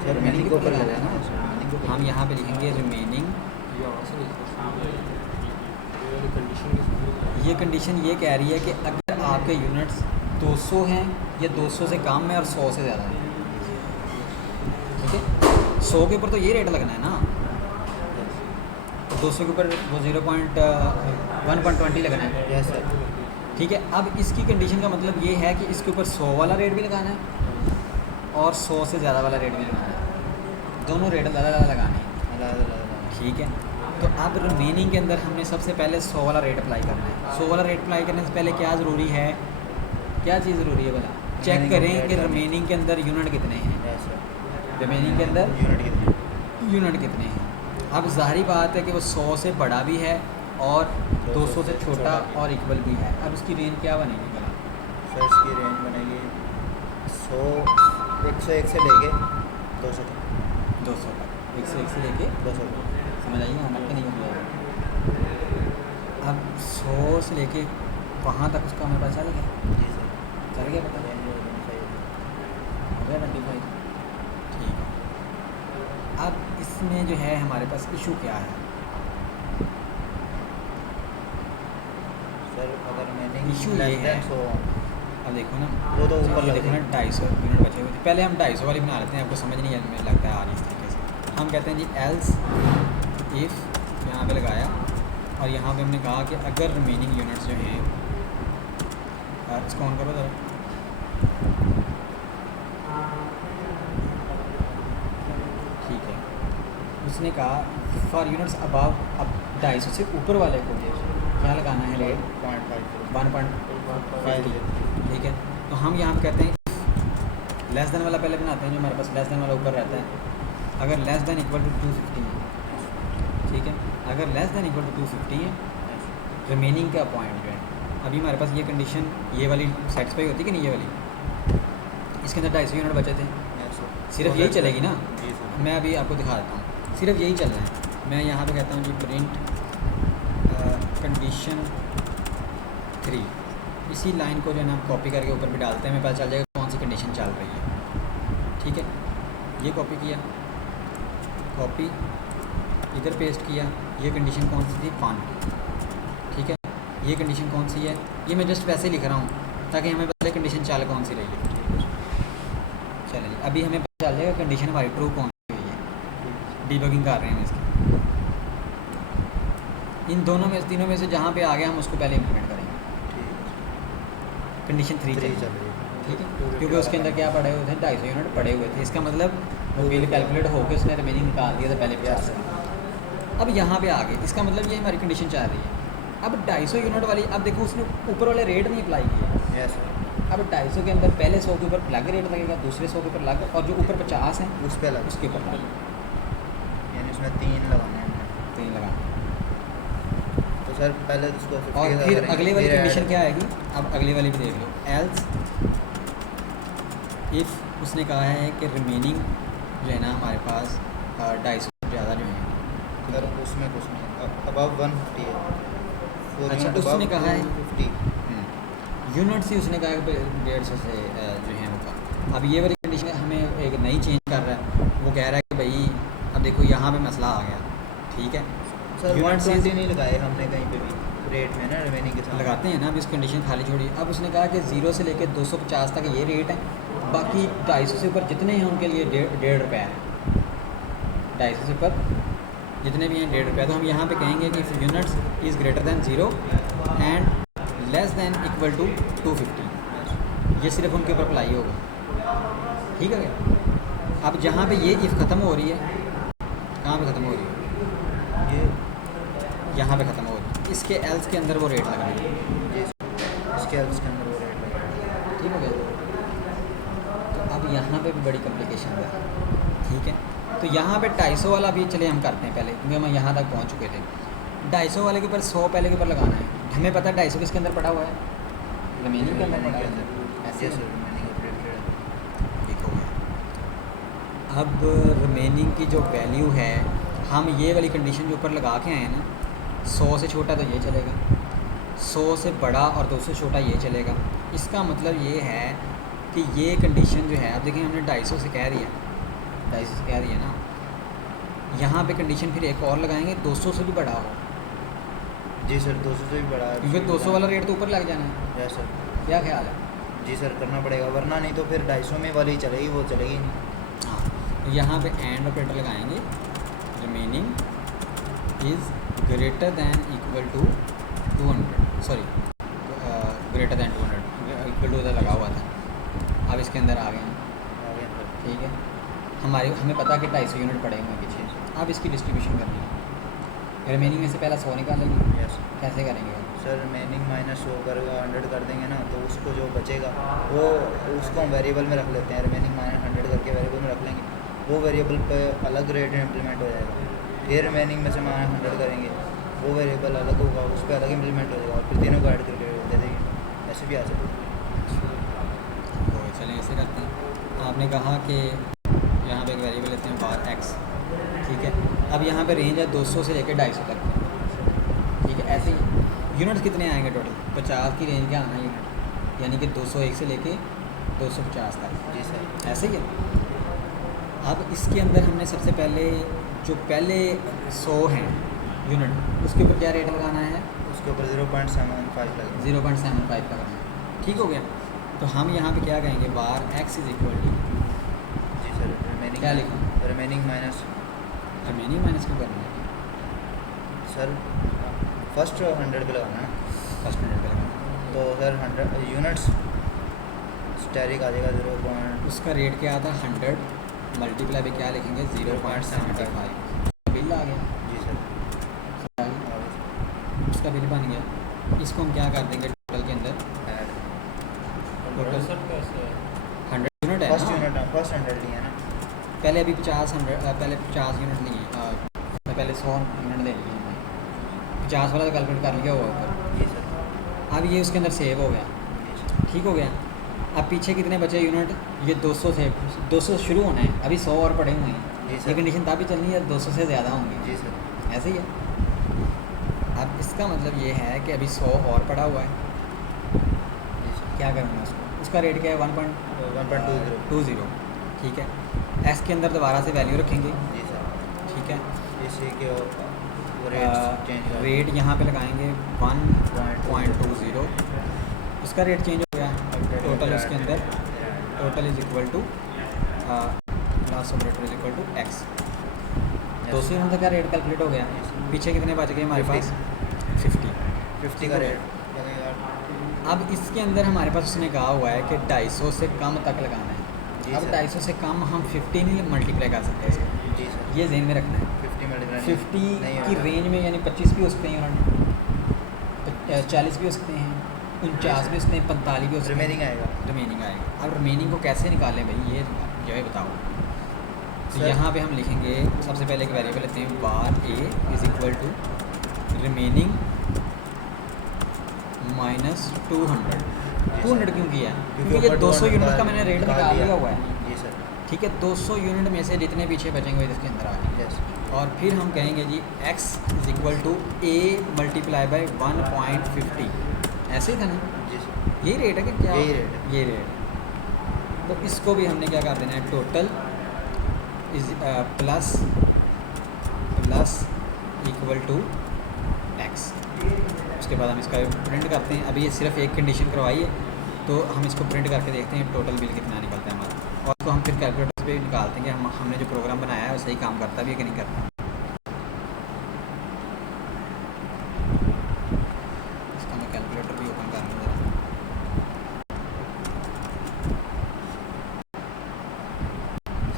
सर remaining के ऊपर लगाना लगाना है ना, हम यहाँ पे लिखेंगे रिमेनिंग। ये कंडीशन ये कह रही है कि अगर आपके यूनिट्स 200 हैं या 200 से कम है और 100 से ज़्यादा है, ठीक है, 100 के ऊपर तो ये रेट लगना है ना, तो 200 के ऊपर वो 1.20 लगना है। यस सर ठीक है। अब इसकी कंडीशन का मतलब ये है कि इसके ऊपर 100 वाला रेट भी लगाना है और 100 से ज़्यादा वाला रेट भी लगाना है, दोनों रेट अलग अलग लगाने हैं। अलग ठीक है। तो अब रिमेनिंग के अंदर हमने सबसे पहले 100 वाला रेट अप्लाई करना है। 100 वाला रेट अप्लाई करने से पहले क्या ज़रूरी है, क्या चीज़ ज़रूरी है भला, चेक करें कि रिमेनिंग के अंदर यूनिट कितने हैं, यस सर, रिमेनिंग के अंदर यूनिट कितने? यूनिट कितने हैं। अब ज़ाहिर बात है कि वो 100 से बड़ा भी है और 200 से छोटा और इक्वल भी है। अब उसकी रेंज क्या बनेगी भला, सर इसकी रेंज बनेगी 101 से लेके 200 तक। 200 तक, 101 से लेके 200 तक समझ आइए हमारे के नहीं हो। अब 100 से लेके वहाँ तक उसका हमें पता चल गया, जी सर, चल गया पता, रेंज हो गया 25। ठीक है। अब इसमें जो है हमारे पास इशू क्या है, सर अगर मैंने Issue ये है। अब देखो ना, वो तो ऊपर ये देखो ना 250 यूनिट बचे हुए थे, पहले हम 250 वाली बना लेते हैं, आपको समझ नहीं में लगता है आ रही इस तरीके से। हम कहते हैं जी एल्स इफ़, यहाँ पे लगाया और यहाँ पे हमने कहा कि अगर रिमेनिंग यूनिट्स जो हैं, इसको ऑन करो ज़रा, ठीक है, उसने कहा फॉर यूनिट्स अबाव, अब 250 से ऊपर वाले को क्या लगाना है रेट 1.5, ठीक है। तो हम यहाँ पे कहते हैं लेस देन वाला पहले बनाते हैं, जो हमारे पास लेस देन वाला ऊपर रहता है, अगर लेस देन इक्वल टू 250 है, ठीक है, अगर लेस देन इक्वल टू 250 है, रिमेनिंग का पॉइंट जो है, अभी हमारे पास ये कंडीशन ये वाली सेटिस्फाई होती है कि नहीं, ये वाली, इसके अंदर 250 यूनिट बचे थे, सिर्फ यही चलेगी ना। जी सर, मैं अभी आपको दिखा देता हूँ, सिर्फ यही चलना है। मैं यहाँ पे कहता हूँ जी प्रिंट कंडीशन 3, इसी लाइन को जो है ना हम कॉपी करके ऊपर भी डालते हैं, हमें पता चल जाएगा कौन सी कंडीशन चल रही है। ठीक है, ये कॉपी किया, कॉपी इधर पेस्ट किया, ये कंडीशन कौन सी थी 1, ठीक है, ये कंडीशन कौन सी है, ये मैं जस्ट वैसे लिख रहा हूँ ताकि हमें पहले कंडीशन चाल कौन सी रही है। चलिए अभी हमें पता चल जाएगा कंडीशन हमारी ट्रू कौन सी हुई है, डीबगिंग कर रहे हैं इसकी। इन दोनों में तीनों में से जहाँ पे आ गया हम उसको पहले इंप्लीमेंट करेंगे। कंडीशन 3 3 चल चल रही है। ठीक है, क्योंकि उसके अंदर क्या पड़े हुए थे 250 यूनिट पड़े हुए थे, इसका मतलब वो बिल कैलकुलेट होकर उसने रिमेनिंग निकाल दिया था पहले 50। अब यहाँ पे आ गए, इसका मतलब ये हमारी कंडीशन चल रही है। अब 250 यूनिट वाली, अब देखो उसने ऊपर वाले रेट नहीं अप्लाई किए। यस सर, अब 250 के अंदर पहले 100 के ऊपर अलग रेट लगेगा, दूसरे 100 के ऊपर अलग, और जो ऊपर 50 हैं उस पे लगा, उसके ऊपर अलग, यानी उसमें 3 लगाने हैं हमने। 3 लगा। तो सर पहले उसको और फिर अगली वाली कंडीशन क्या आएगी, अब अगली वाली भी देख लो, एल्स इफ़ उसने कहा है कि रिमेनिंग जो है ना हमारे पास 250 से ज़्यादा जो है, सर उसमें कुछ नहीं, अबव 150 है। अच्छा, उसने कहा है 50। यूनिट से उसने कहा कि 150 से जो है वो का। अब ये वाली कंडीशन हमें एक नई चेंज कर रहा है, वो कह रहा है कि भाई अब देखो यहाँ पे मसला आ गया, ठीक है, सर यूनिट से 120 नहीं लगाए हमने कहीं पे भी रेट में ना, रिमेनिंग के साथ लगाते हैं ना। अब इस कंडीशन खाली छोड़ी, अब उसने कहा कि 0 से लेकर 250 तक ये रेट है, बाकी 250 से ऊपर जितने हैं उनके लिए 1.5 रुपये है। 250 से ऊपर जितने भी हैं 1.5 रुपये। तो हम यहाँ पे कहेंगे कि units is greater than 0 and less than equal to 250। ये सिर्फ उनके ऊपर अप्लाई होगा, ठीक है। अब जहाँ पे ये इफ़ ख़त्म हो रही है, कहाँ पे ख़त्म हो रही है? ये यहाँ पे ख़त्म हो रही है। इसके एल्स के अंदर वो रेट लगाएंगे, ये इसके एल्स के अंदर वो रेट लगेगा। ठीक हो गया। तो अब यहाँ पे भी बड़ी कॉम्प्लिकेशन है, ठीक है। तो यहाँ पे 250 वाला भी चले हम करते हैं पहले, क्योंकि हम यहाँ तक पहुँच चुके थे। 250 वाले के ऊपर 100 पहले के ऊपर लगाना है। हमें पता है 250 किसके अंदर पड़ा हुआ है, रिमेनिंग के अंदर पड़ा है। ऐसे सर रिमेनिंग ऑपरेटेड ठीक हो गया। अब रिमेनिंग की जो वैल्यू है, हम ये वाली कंडीशन जो ऊपर लगा के आए हैं ना, 100 से छोटा तो ये चलेगा, 100 से बड़ा और 200 से छोटा ये चलेगा। इसका मतलब ये है कि ये कंडीशन जो है, अब देखें हमने 250 से कह रही है, 250 से कह रही है ना, यहाँ पे कंडीशन फिर एक और लगाएंगे 200 से भी बड़ा हो, जी सर 200 से भी बड़ा है, क्योंकि 200 वाला रेट तो ऊपर लग जाना है। Yes sir. क्या ख्याल है? जी सर करना पड़ेगा, वरना नहीं तो फिर 250 में वाली चलेगी, वो चलेगी नहीं। हाँ, तो यहाँ पे एंड ऑपरेटर लगाएंगे, remaining is greater than equal to 200, sorry greater than 200 equal to लगा हुआ था। अब इसके अंदर आ गए हैं, आगे सर। ठीक है। हमें पता है कि 250 यूनिट पड़े हुए हैं पीछे। अब इसकी डिस्ट्रीब्यूशन करनी है। रिमेनिंग में से पहला 100 निकालेंगे, यस कैसे करेंगे? सर रिमेनिंग माइनस 100 कर 100 कर देंगे ना, तो उसको जो बचेगा वो उसको हम वेरिएबल में रख लेते हैं। रिमेनिंग माइनस 100 करके वेरिएबल में रख लेंगे, वो वेरिएबल पे अलग रेट इम्प्लीमेंट हो जाएगा। फिर रिमेनिंग में से माइनस 100 करेंगे, वो वेरिएबल अलग होगा, उस पर अलग इम्प्लीमेंट हो जाएगा, और फिर तीनों को ऐड करके दे देंगे। ऐसे भी आ सकता है। तो चलें ऐसे करते हैं। आपने कहा कि यहाँ पे एक वेरिएबल लेते हैं बार एक्स, ठीक है। अब यहाँ पे रेंज है 200 से लेकर 250 तक, ठीक है। ऐसे ही यूनिट्स कितने आएंगे टोटल? 50 की रेंज का आना यूनिट, यानी कि 201 से लेके 250 तक। जी सर। ऐसे ही है। अब इसके अंदर हमने सबसे पहले जो पहले 100 हैं यूनिट, उसके ऊपर क्या रेट लगाना है? उसके ऊपर 0.75 लगेगा। 0.75 का करना है, ठीक हो गया। तो हम यहाँ पे क्या कहेंगे, bar x is equal to, जी सर रिमेनिंग क्या लिखूं? रिमेनिंग माइनस रिमेनिंग माइनस क्यों करना है? सर फर्स्ट 100 पे लगाना है ना, फर्स्ट मिनट पे लगाना। तो सर 100 यूनिट्स स्टैरिक आ जाएगा 0. उसका रेट क्या आता है? 100 मल्टीप्लाई पे क्या लिखेंगे? 0.75। बिल आ गया, जी सर। उसका बिल बन गया। इसको हम क्या कर देंगे टोटल के अंदर? टोटल 100 यूनिट है फर्स्ट ना? यूनिट फर्स्ट 100 लिए है ना। पहले अभी 50 यूनिट लिए, पहले 100 यूनिट ले लिए हमने। 50 वाला तो कैलकुलेट कर लिया होगा ऊपर। जी सर। अब ये उसके अंदर सेव हो गया, जी सर। ठीक हो गया। अब पीछे कितने बचे यूनिट? ये 200 से 200 शुरू होना है, अभी 100 और पड़े हुए हैं। जी ये सर। कंडीशन तभी चलनी है 200 से ज़्यादा होंगे, जी सर। ऐसे ही है। अब इसका मतलब ये है कि अभी 100 और पड़ा हुआ है। जी सर। क्या करना है उसका रेट क्या है? 1.20 1.20, ठीक है। एस के अंदर दोबारा से वैल्यू रखेंगे, जी सर। ठीक है। इसी के रेट चेंज रेट यहाँ पे लगाएंगे 1.20, उसका रेट चेंज हो गया। टोटल उसके अंदर total is equal to last operator is equal to x. 200 unit का रेट कैलकुलेट हो गया। पीछे कितने बच गए हमारे पास? 50 का रेट लगेगा। अब इसके अंदर हमारे पास उसने कहा हुआ है कि 250 से कम तक लगाना है। जी अब सर। 250 से कम हम 50 नहीं मल्टीप्लाई कर सकते इसको, जी सर। ये जेन में रखना है। 50 मल्टीप्लाई 50 नहीं की होगा। रेंज में, यानी 25 भी हो सकते हैं यूनिट, 40 भी हो सकते हैं, 49 भी हो सकते हैं, 45 भी हो सकते हैं। रिमेनिंग आएगा। रिमेनिंग आएगा। अब रिमेनिंग को कैसे निकालें भाई, ये जो है बताओ। तो सर। यहाँ पे हम लिखेंगे, सबसे पहले एक वेरिएबल लेते हैं, bar a is equal to remaining minus 200। 200 क्यों किया? क्योंकि ये ऊपर 200 यूनिट का 200 मैंने रेट निकाल लिया हुआ है, जी सर। ठीक है। 200 यूनिट में से जितने पीछे बचेंगे इसके अंदर आ जाएंगे। यस। और फिर हम कहेंगे जी x is equal to A multiply by 1.50, ऐसे ही था ना? जी सर। यही रेट है कि क्या? यही रेट है। ये रेट। तो इसको भी हमने क्या कर देना है, total is plus equal to x. उसके बाद हम इसका प्रिंट करते हैं। अभी ये सिर्फ एक कंडीशन करवाई है तो हम इसको प्रिंट करके देखते हैं टोटल बिल कितना निकलता है हमारा, और उसको हम फिर कैलकुलेटर पे निकालते हैं कि हमने जो प्रोग्राम बनाया है वो सही काम करता भी है कि नहीं करता। इसका मैं कैलकुलेटर भी ओपन कर लूँ ज़रा।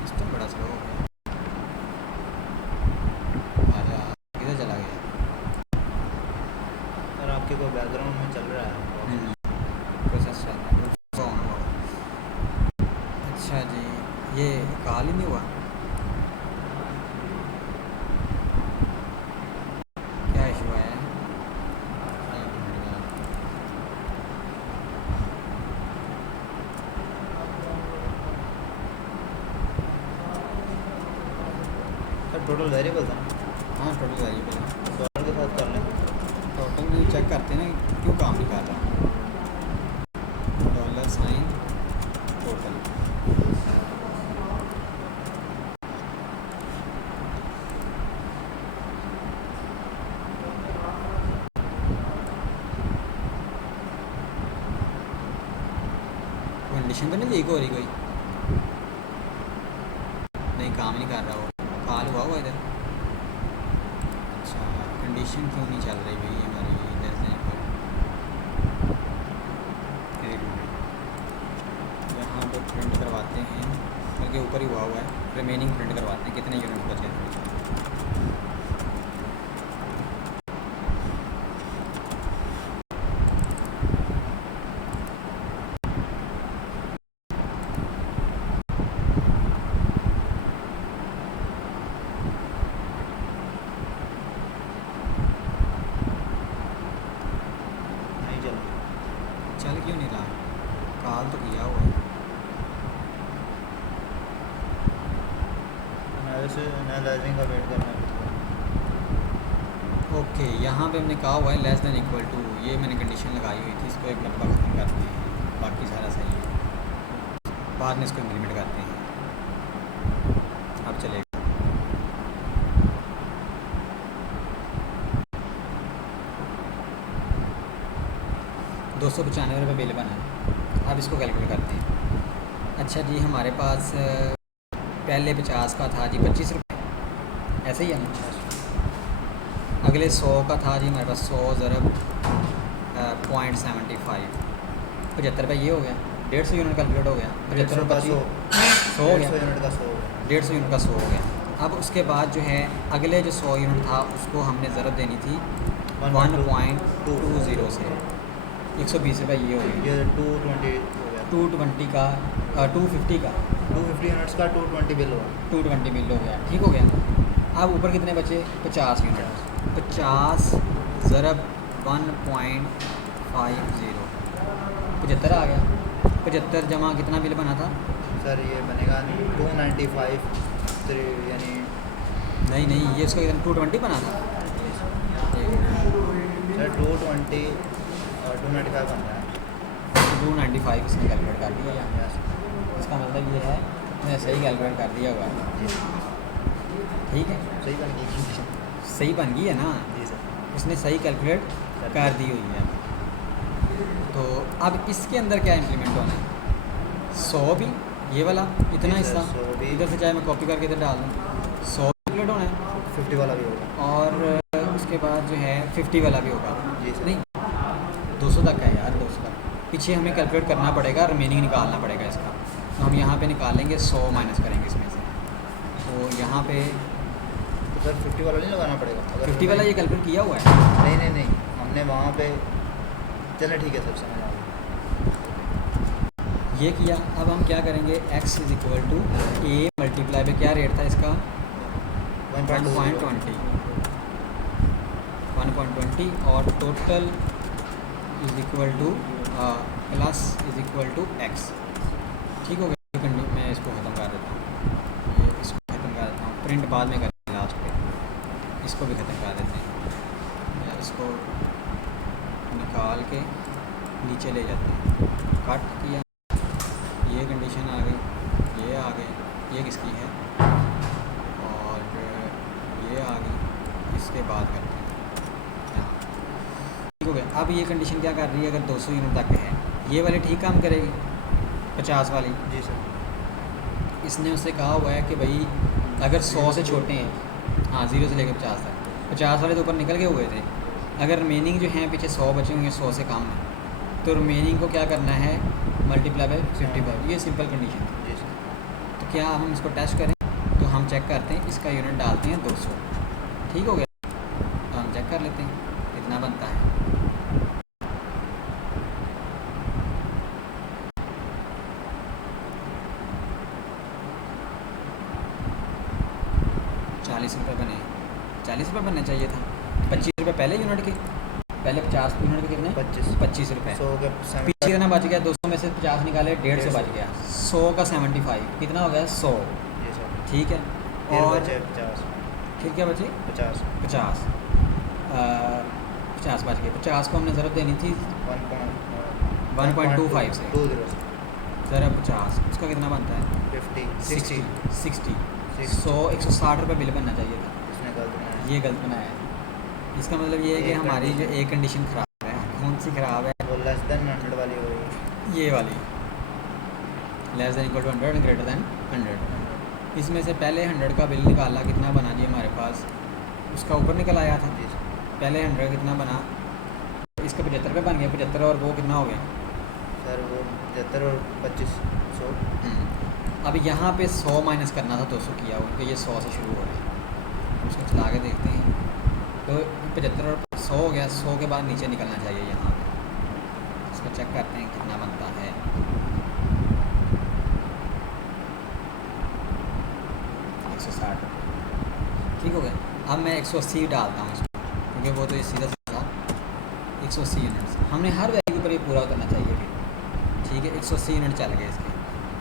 सिस्टम बड़ा स्लो हो गया। आजा, किधर चला गया? सर आपके को बैकग्राउंड में चल रहा है। प्रोसेस चल रहा है, ऑन हुआ। अच्छा जी, ये कॉल ही नहीं हुआ, क्या इशू है? सर टोटल वेरिएबल था, हाँ टोटल वेरिएबल है। डॉलर के साथ कर लें। टोटल नहीं चेक करते ना क्यों काम नहीं कर रहा। डॉलर साइन टोटल, कंडीशन तो नहीं लीक हो रही कोई? नहीं, काम नहीं कर रहा वो, कॉल हुआ हुआ इधर। अच्छा, कंडीशन क्यों नहीं चल रही भाई हमारी इधर से पर? एक मिनट, यहाँ पे प्रिंट करवाते हैं, बल्कि ऊपर ही हुआ है, रिमेनिंग प्रिंट करवाते हैं कितने यूनिट बचे हैं। नहीं चला। चल क्यों नहीं रहा? कॉल तो किया हुआ है। एनालाइजिंग का वेट करना पड़ेगा। ओके, यहाँ पे हमने कहा हुआ है लेस देन इक्वल टू, ये मैंने कंडीशन लगाई हुई थी, इसको एक मरतबा ख़त्म करते हैं, बाकी सारा सही है, बाद में इसको इम्प्लीमेंट करते हैं। अब चलेगा। 295 रुपये बिल बना है। अब इसको कैलकुलेट करते हैं। अच्छा जी, हमारे पास पहले 50 का था जी 25 रुपये, ऐसे ही है ना? अगले 100 का था जी हमारे पास 100 ज़रब .75, 75 रुपये ये हो गया, 150 यूनिट कैलकुलेट हो गया। 75 का 100 हो गया, 150 यूनिट का 100 150 यूनिट का 100 हो गया। अब उसके बाद जो है अगले जो 100 यूनिट था उसको हमने ज़रब देनी थी 1.20 से, 120 रुपये ये हो गया। ये 220 हो गया। 220 का 250 का 250 यूनिट्स का 220 बिल हुआ। 220 बिल हो गया, ठीक हो गया। अब ऊपर कितने बचे? 50 यूनिट, 50 ज़रब 1.50, 75 आ गया। 75 जमा कितना बिल बना था? सर ये बनेगा 295 यानी नहीं नहीं, ये इसका कितना 220 बना था। सर 220 और 295 बन रहा है। 295 इसने कैलकुलेट कर दिया यार। यस इसका मतलब ये है मैंने सही कैलकुलेट कर दिया हुआ है, जी, ठीक है, सही बन गई। सही बन गई है ना, जी सर। उसने सही कैलकुलेट कर दी हुई है। तो अब इसके अंदर क्या इम्प्लीमेंट होना है? 100 भी, ये वाला इतना जी सर, हिस्सा 100 भी। इधर से चाहे मैं कॉपी करके इधर डाल दूँ, 100 कैलकुलेट होना है, 50 वाला भी होगा। और उसके बाद जो है 50 वाला भी होगा। जी सर। नहीं, 200 तक है यार, 200 तक पीछे हमें कैलकुलेट करना पड़ेगा, रिमेनिंग निकालना पड़ेगा इसका। तो हम यहाँ पे निकालेंगे 100 माइनस करेंगे इसमें से, तो यहाँ पे तो सर 50 वाला नहीं लगाना पड़ेगा? अगर 50 वाला ये कैलकुलेट किया हुआ है। नहीं नहीं नहीं, हमने वहाँ पे चले ठीक है सर, समझ आ गया। ये किया। अब हम क्या करेंगे, x is equal to A multiply पे क्या रेट था इसका 1.20 और total is equal to plus is equal to x, ठीक हो गया। मैं इसको ख़त्म कर देता हूँ, ये इसको ख़त्म कर देता हूँ, प्रिंट बाद में करेंगे लास्ट पे, इसको भी ख़त्म कर देते हैं। मैं इसको निकाल के नीचे ले जाते हैं, कट किया, ये कंडीशन आ गई, ये आ गई, ये किसकी है, और ये आ गई, इसके बाद करते हैं यहाँ, ठीक हो गया। अब ये कंडीशन क्या कर रही है, अगर 200 यूनिट तक है ये वाली ठीक काम करेगी 50 वाली। जी सर। इसने उससे कहा हुआ है कि भाई अगर 100 से छोटे हैं, हाँ 0 से लेकर 50 तक, 50 वाले तो ऊपर निकल गए हुए थे, अगर रिमेनिंग जो हैं पीछे 100 बचे होंगे 100 से कम है, तो रिमेनिंग को क्या करना है, मल्टीप्लाई बाय 55। ये सिंपल कंडीशन थी। जी सर। तो क्या हम इसको टेस्ट करें, तो हम चेक करते हैं, इसका यूनिट डालते हैं 200, ठीक हो गया। तो हम चेक कर लेते हैं कितना बनता है। ₹40 बने, ₹40 बनना चाहिए था। ₹25 पहले यूनिट के, पहले 50 यूनिट के कितने, 25 100 का पीछे कितना बच गया, 200 में से 50 निकाले, 150 बच गया, 100 का 75 कितना हो गया, 100। जी सर। ठीक है, फिर और बचे 50। फिर क्या बचे, 50 50 50 बच गए। 50 को हमने ज़रूरत देनी थी 1.25 से, 20 से ज़रा 50 उसका कितना बनता है, 50 60 60 100 ₹160 बिल बनना चाहिए था, इसने गलत बनाया। ये गलत बनाया है। इसका मतलब ये है कि एक हमारी जो condition। एक कंडीशन ख़राब है, कौन सी ख़राब है, वो लेस देन 100 वाली हो गई। ये वाली, less than equal to 100 greater than 100। इसमें से पहले 100 का बिल निकाला, कितना बना जी हमारे पास, उसका ऊपर निकल आया था। जी सर। पहले 100 कितना बना, इसका ₹75 बन गया, 75 और वो कितना हो गया, सर वो 75 और 25 100। अब यहाँ पे 100 माइनस करना था 200 किया, उनके ये 100 से शुरू हो रहे हैं। उसको चला के देखते हैं, तो 75 और 100 हो गया, 100 के बाद नीचे निकलना चाहिए यहाँ पे। इसको चेक करते हैं कितना बनता है। ₹160, ठीक हो गया। अब मैं 180 डालता हूँ इसमें, क्योंकि वो तो ये सीधा सीधा 180 यूनिट्स, हमने हर वैल्यू पर ये पूरा उतरना चाहिए फिर, ठीक है। 180 यूनिट चल गए इसके।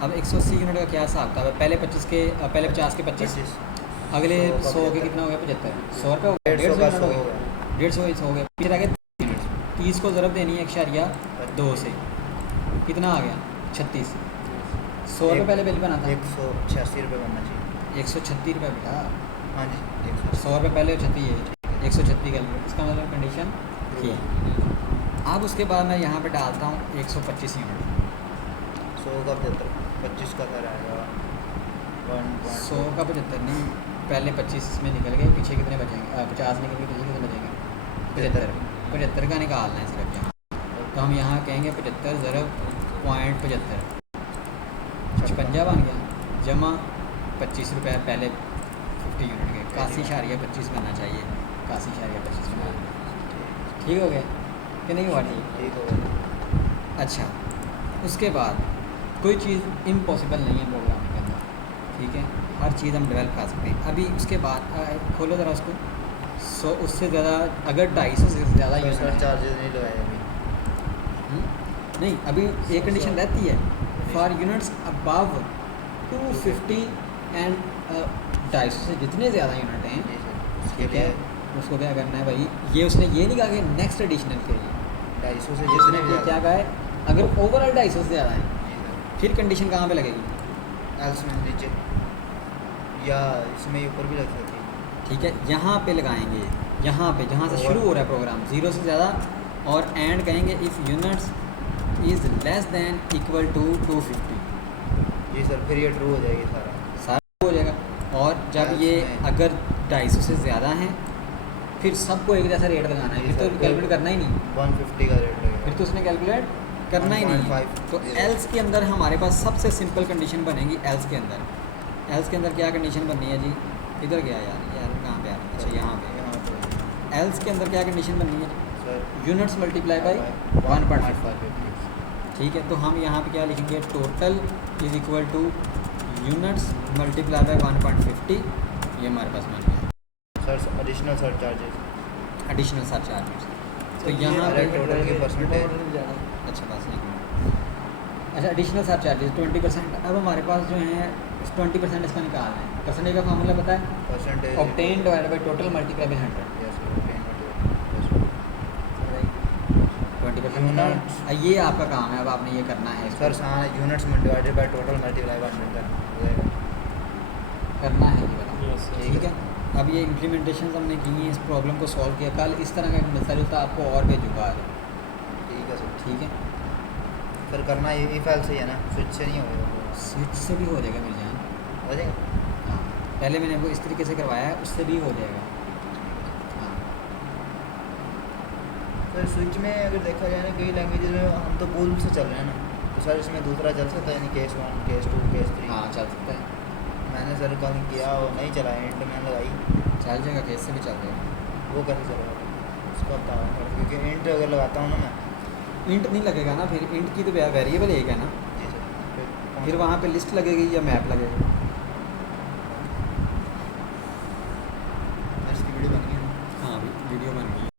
अब 180 यूनिट का क्या हिसाब था, पहले 50 के, पहले 50 के 25, अगले 100 के कितना हो गया, 75, 100 का हो गया, 150 यूनिट हो गया, 150 हो गया, फिर आगे 30 यूनिट, 30 को ज़रूरत देनी है 1.2 से, कितना आ गया, 36। 100 रुपये पहले बिल बना था, 186 रुपये बनना चाहिए। 136 रुपये बेटा, हाँ जी 100 रुपये पहले 36 है, 136 कैलकुलेट, इसका मतलब कंडीशन ठीक। अब उसके बाद मैं यहाँ पे डालता हूँ 125 यूनिट, 100 का 25 का कर आएगा 100 का 75 नहीं, पहले 25 इसमें निकल गए, पीछे कितने बचेंगे, 50 निकल गए, पीछे कितने बचेंगे, 75 का निकालना है सिर्फ यहाँ। तो हम यहाँ कहेंगे 75 ज़रब 0.75, 56 बन गया, जमा 25 रुपये पहले 50 यूनिट के, 81.25 बनना चाहिए, 81.25 बना, ठीक हो गया कि नहीं हुआ, ठीक हो गया। अच्छा। उसके बाद कोई चीज़ इम्पॉसिबल नहीं है प्रोग्रामिंग के अंदर, ठीक है, हर चीज़ हम डेवलप कर सकते हैं। अभी उसके बाद खोलो ज़रा उसको, उससे ज़्यादा अगर 250 से ज़्यादा यूज़ सर चार्जेस नहीं लगाए अभी। नहीं, अभी एक कंडीशन रहती है, फॉर यूनिट्स अबव 250 एंड 250 से जितने ज़्यादा यूनिट हैं, जी सर। उसके ठीक है, लिए उसको क्या करना है भाई, ये उसने ये नहीं कहा कि नेक्स्ट एडिशनल के लिए, 250 से जितने जितने भी भी क्या कहा है, अगर ओवरऑल 250 से ज़्यादा है, जी सर। फिर कंडीशन कहाँ पे लगेगी, एल्स में नीचे या इसमें ऊपर भी लग सकती है। ठीक है, यहाँ पे लगाएंगे, यहाँ पे जहाँ से शुरू हो रहा है प्रोग्राम 0 से ज़्यादा, और एंड कहेंगे if units is less than equal to 250, जी सर। फिर ये ट्रू हो जाएगी सारा। सारा हो जाएगा। और जब ये अगर 250 से ज़्यादा हैं, फिर सबको एक जैसा रेट लगाना है, जी फिर तो सर, कैलकुलेट करना ही नहीं, 150 का रेट लगेगा। फिर तो उसने कैलकुलेट करना ही नहीं है। 1.5 तो एल्स के अंदर हमारे पास सबसे सिंपल कंडीशन बनेगी एल्स के अंदर। एल्स के अंदर क्या कंडीशन बननी है जी, इधर गया यार कहाँ पे आ रहा है, अच्छा यहाँ पे। यहाँ पे एल्स के अंदर क्या कंडीशन बननी है, सर यूनिट्स मल्टीप्लाई बाई 1.5, ठीक है। तो हम यहाँ पे क्या लिखेंगे, total is equal two units multiply by 1.50, ये हमारे पास बन गया sir additional sir charges. Additional sir charges. तो यहाँ पे टोटल के परसेंटेज। अच्छा बस नहीं, अच्छा एडिशनल सर चार्जेस 20%। अब हमारे पास जो है 20% इसका निकालना है, परसेंटेज का फार्मूला पता है, percentage obtain divided by total multiply by 100, yes sir. 20%। ये आपका काम है, अब आपने ये करना है इसको, सर हाँ units divided by total multiply by 100 करना है ये वाला, Yes, yes, ठीक है। अब ये इम्प्लीमेंटेशन हमने की हैं, इस प्रॉब्लम को सॉल्व किया, कल इस तरह का एक मिलता जुलता आपको और भेजूँगा आज, ठीक है सर। ठीक है। फिर करना ई फाइल से ही है ना, स्विच से नहीं होगा। स्विच से भी हो जाएगा मेरी जान। हो जाएगा। हाँ, पहले मैंने वो इस तरीके से करवाया है, उससे भी हो जाएगा। हाँ, फिर स्विच में अगर देखा जाए ना, कई लैंग्वेजेस में हम तो पूल से चल रहे हैं ना, तो सर इसमें दूसरा चल सकता है, यानी केस 1 केस 2 केस 3। हाँ चल सकता है, मैंने सर कल किया और नहीं चला, इंट मैंने लगाई, चल जाएगा, केस से भी चल जाएगा। वो कैसे चलेगा उसका बताओ, क्योंकि इंट अगर लगाता हूँ ना मैं। इंट नहीं लगेगा ना, फिर इंट की तो वेरिएबल एक है ना, जी सर। फिर वहाँ पे लिस्ट लगेगी या मैप लगेगा।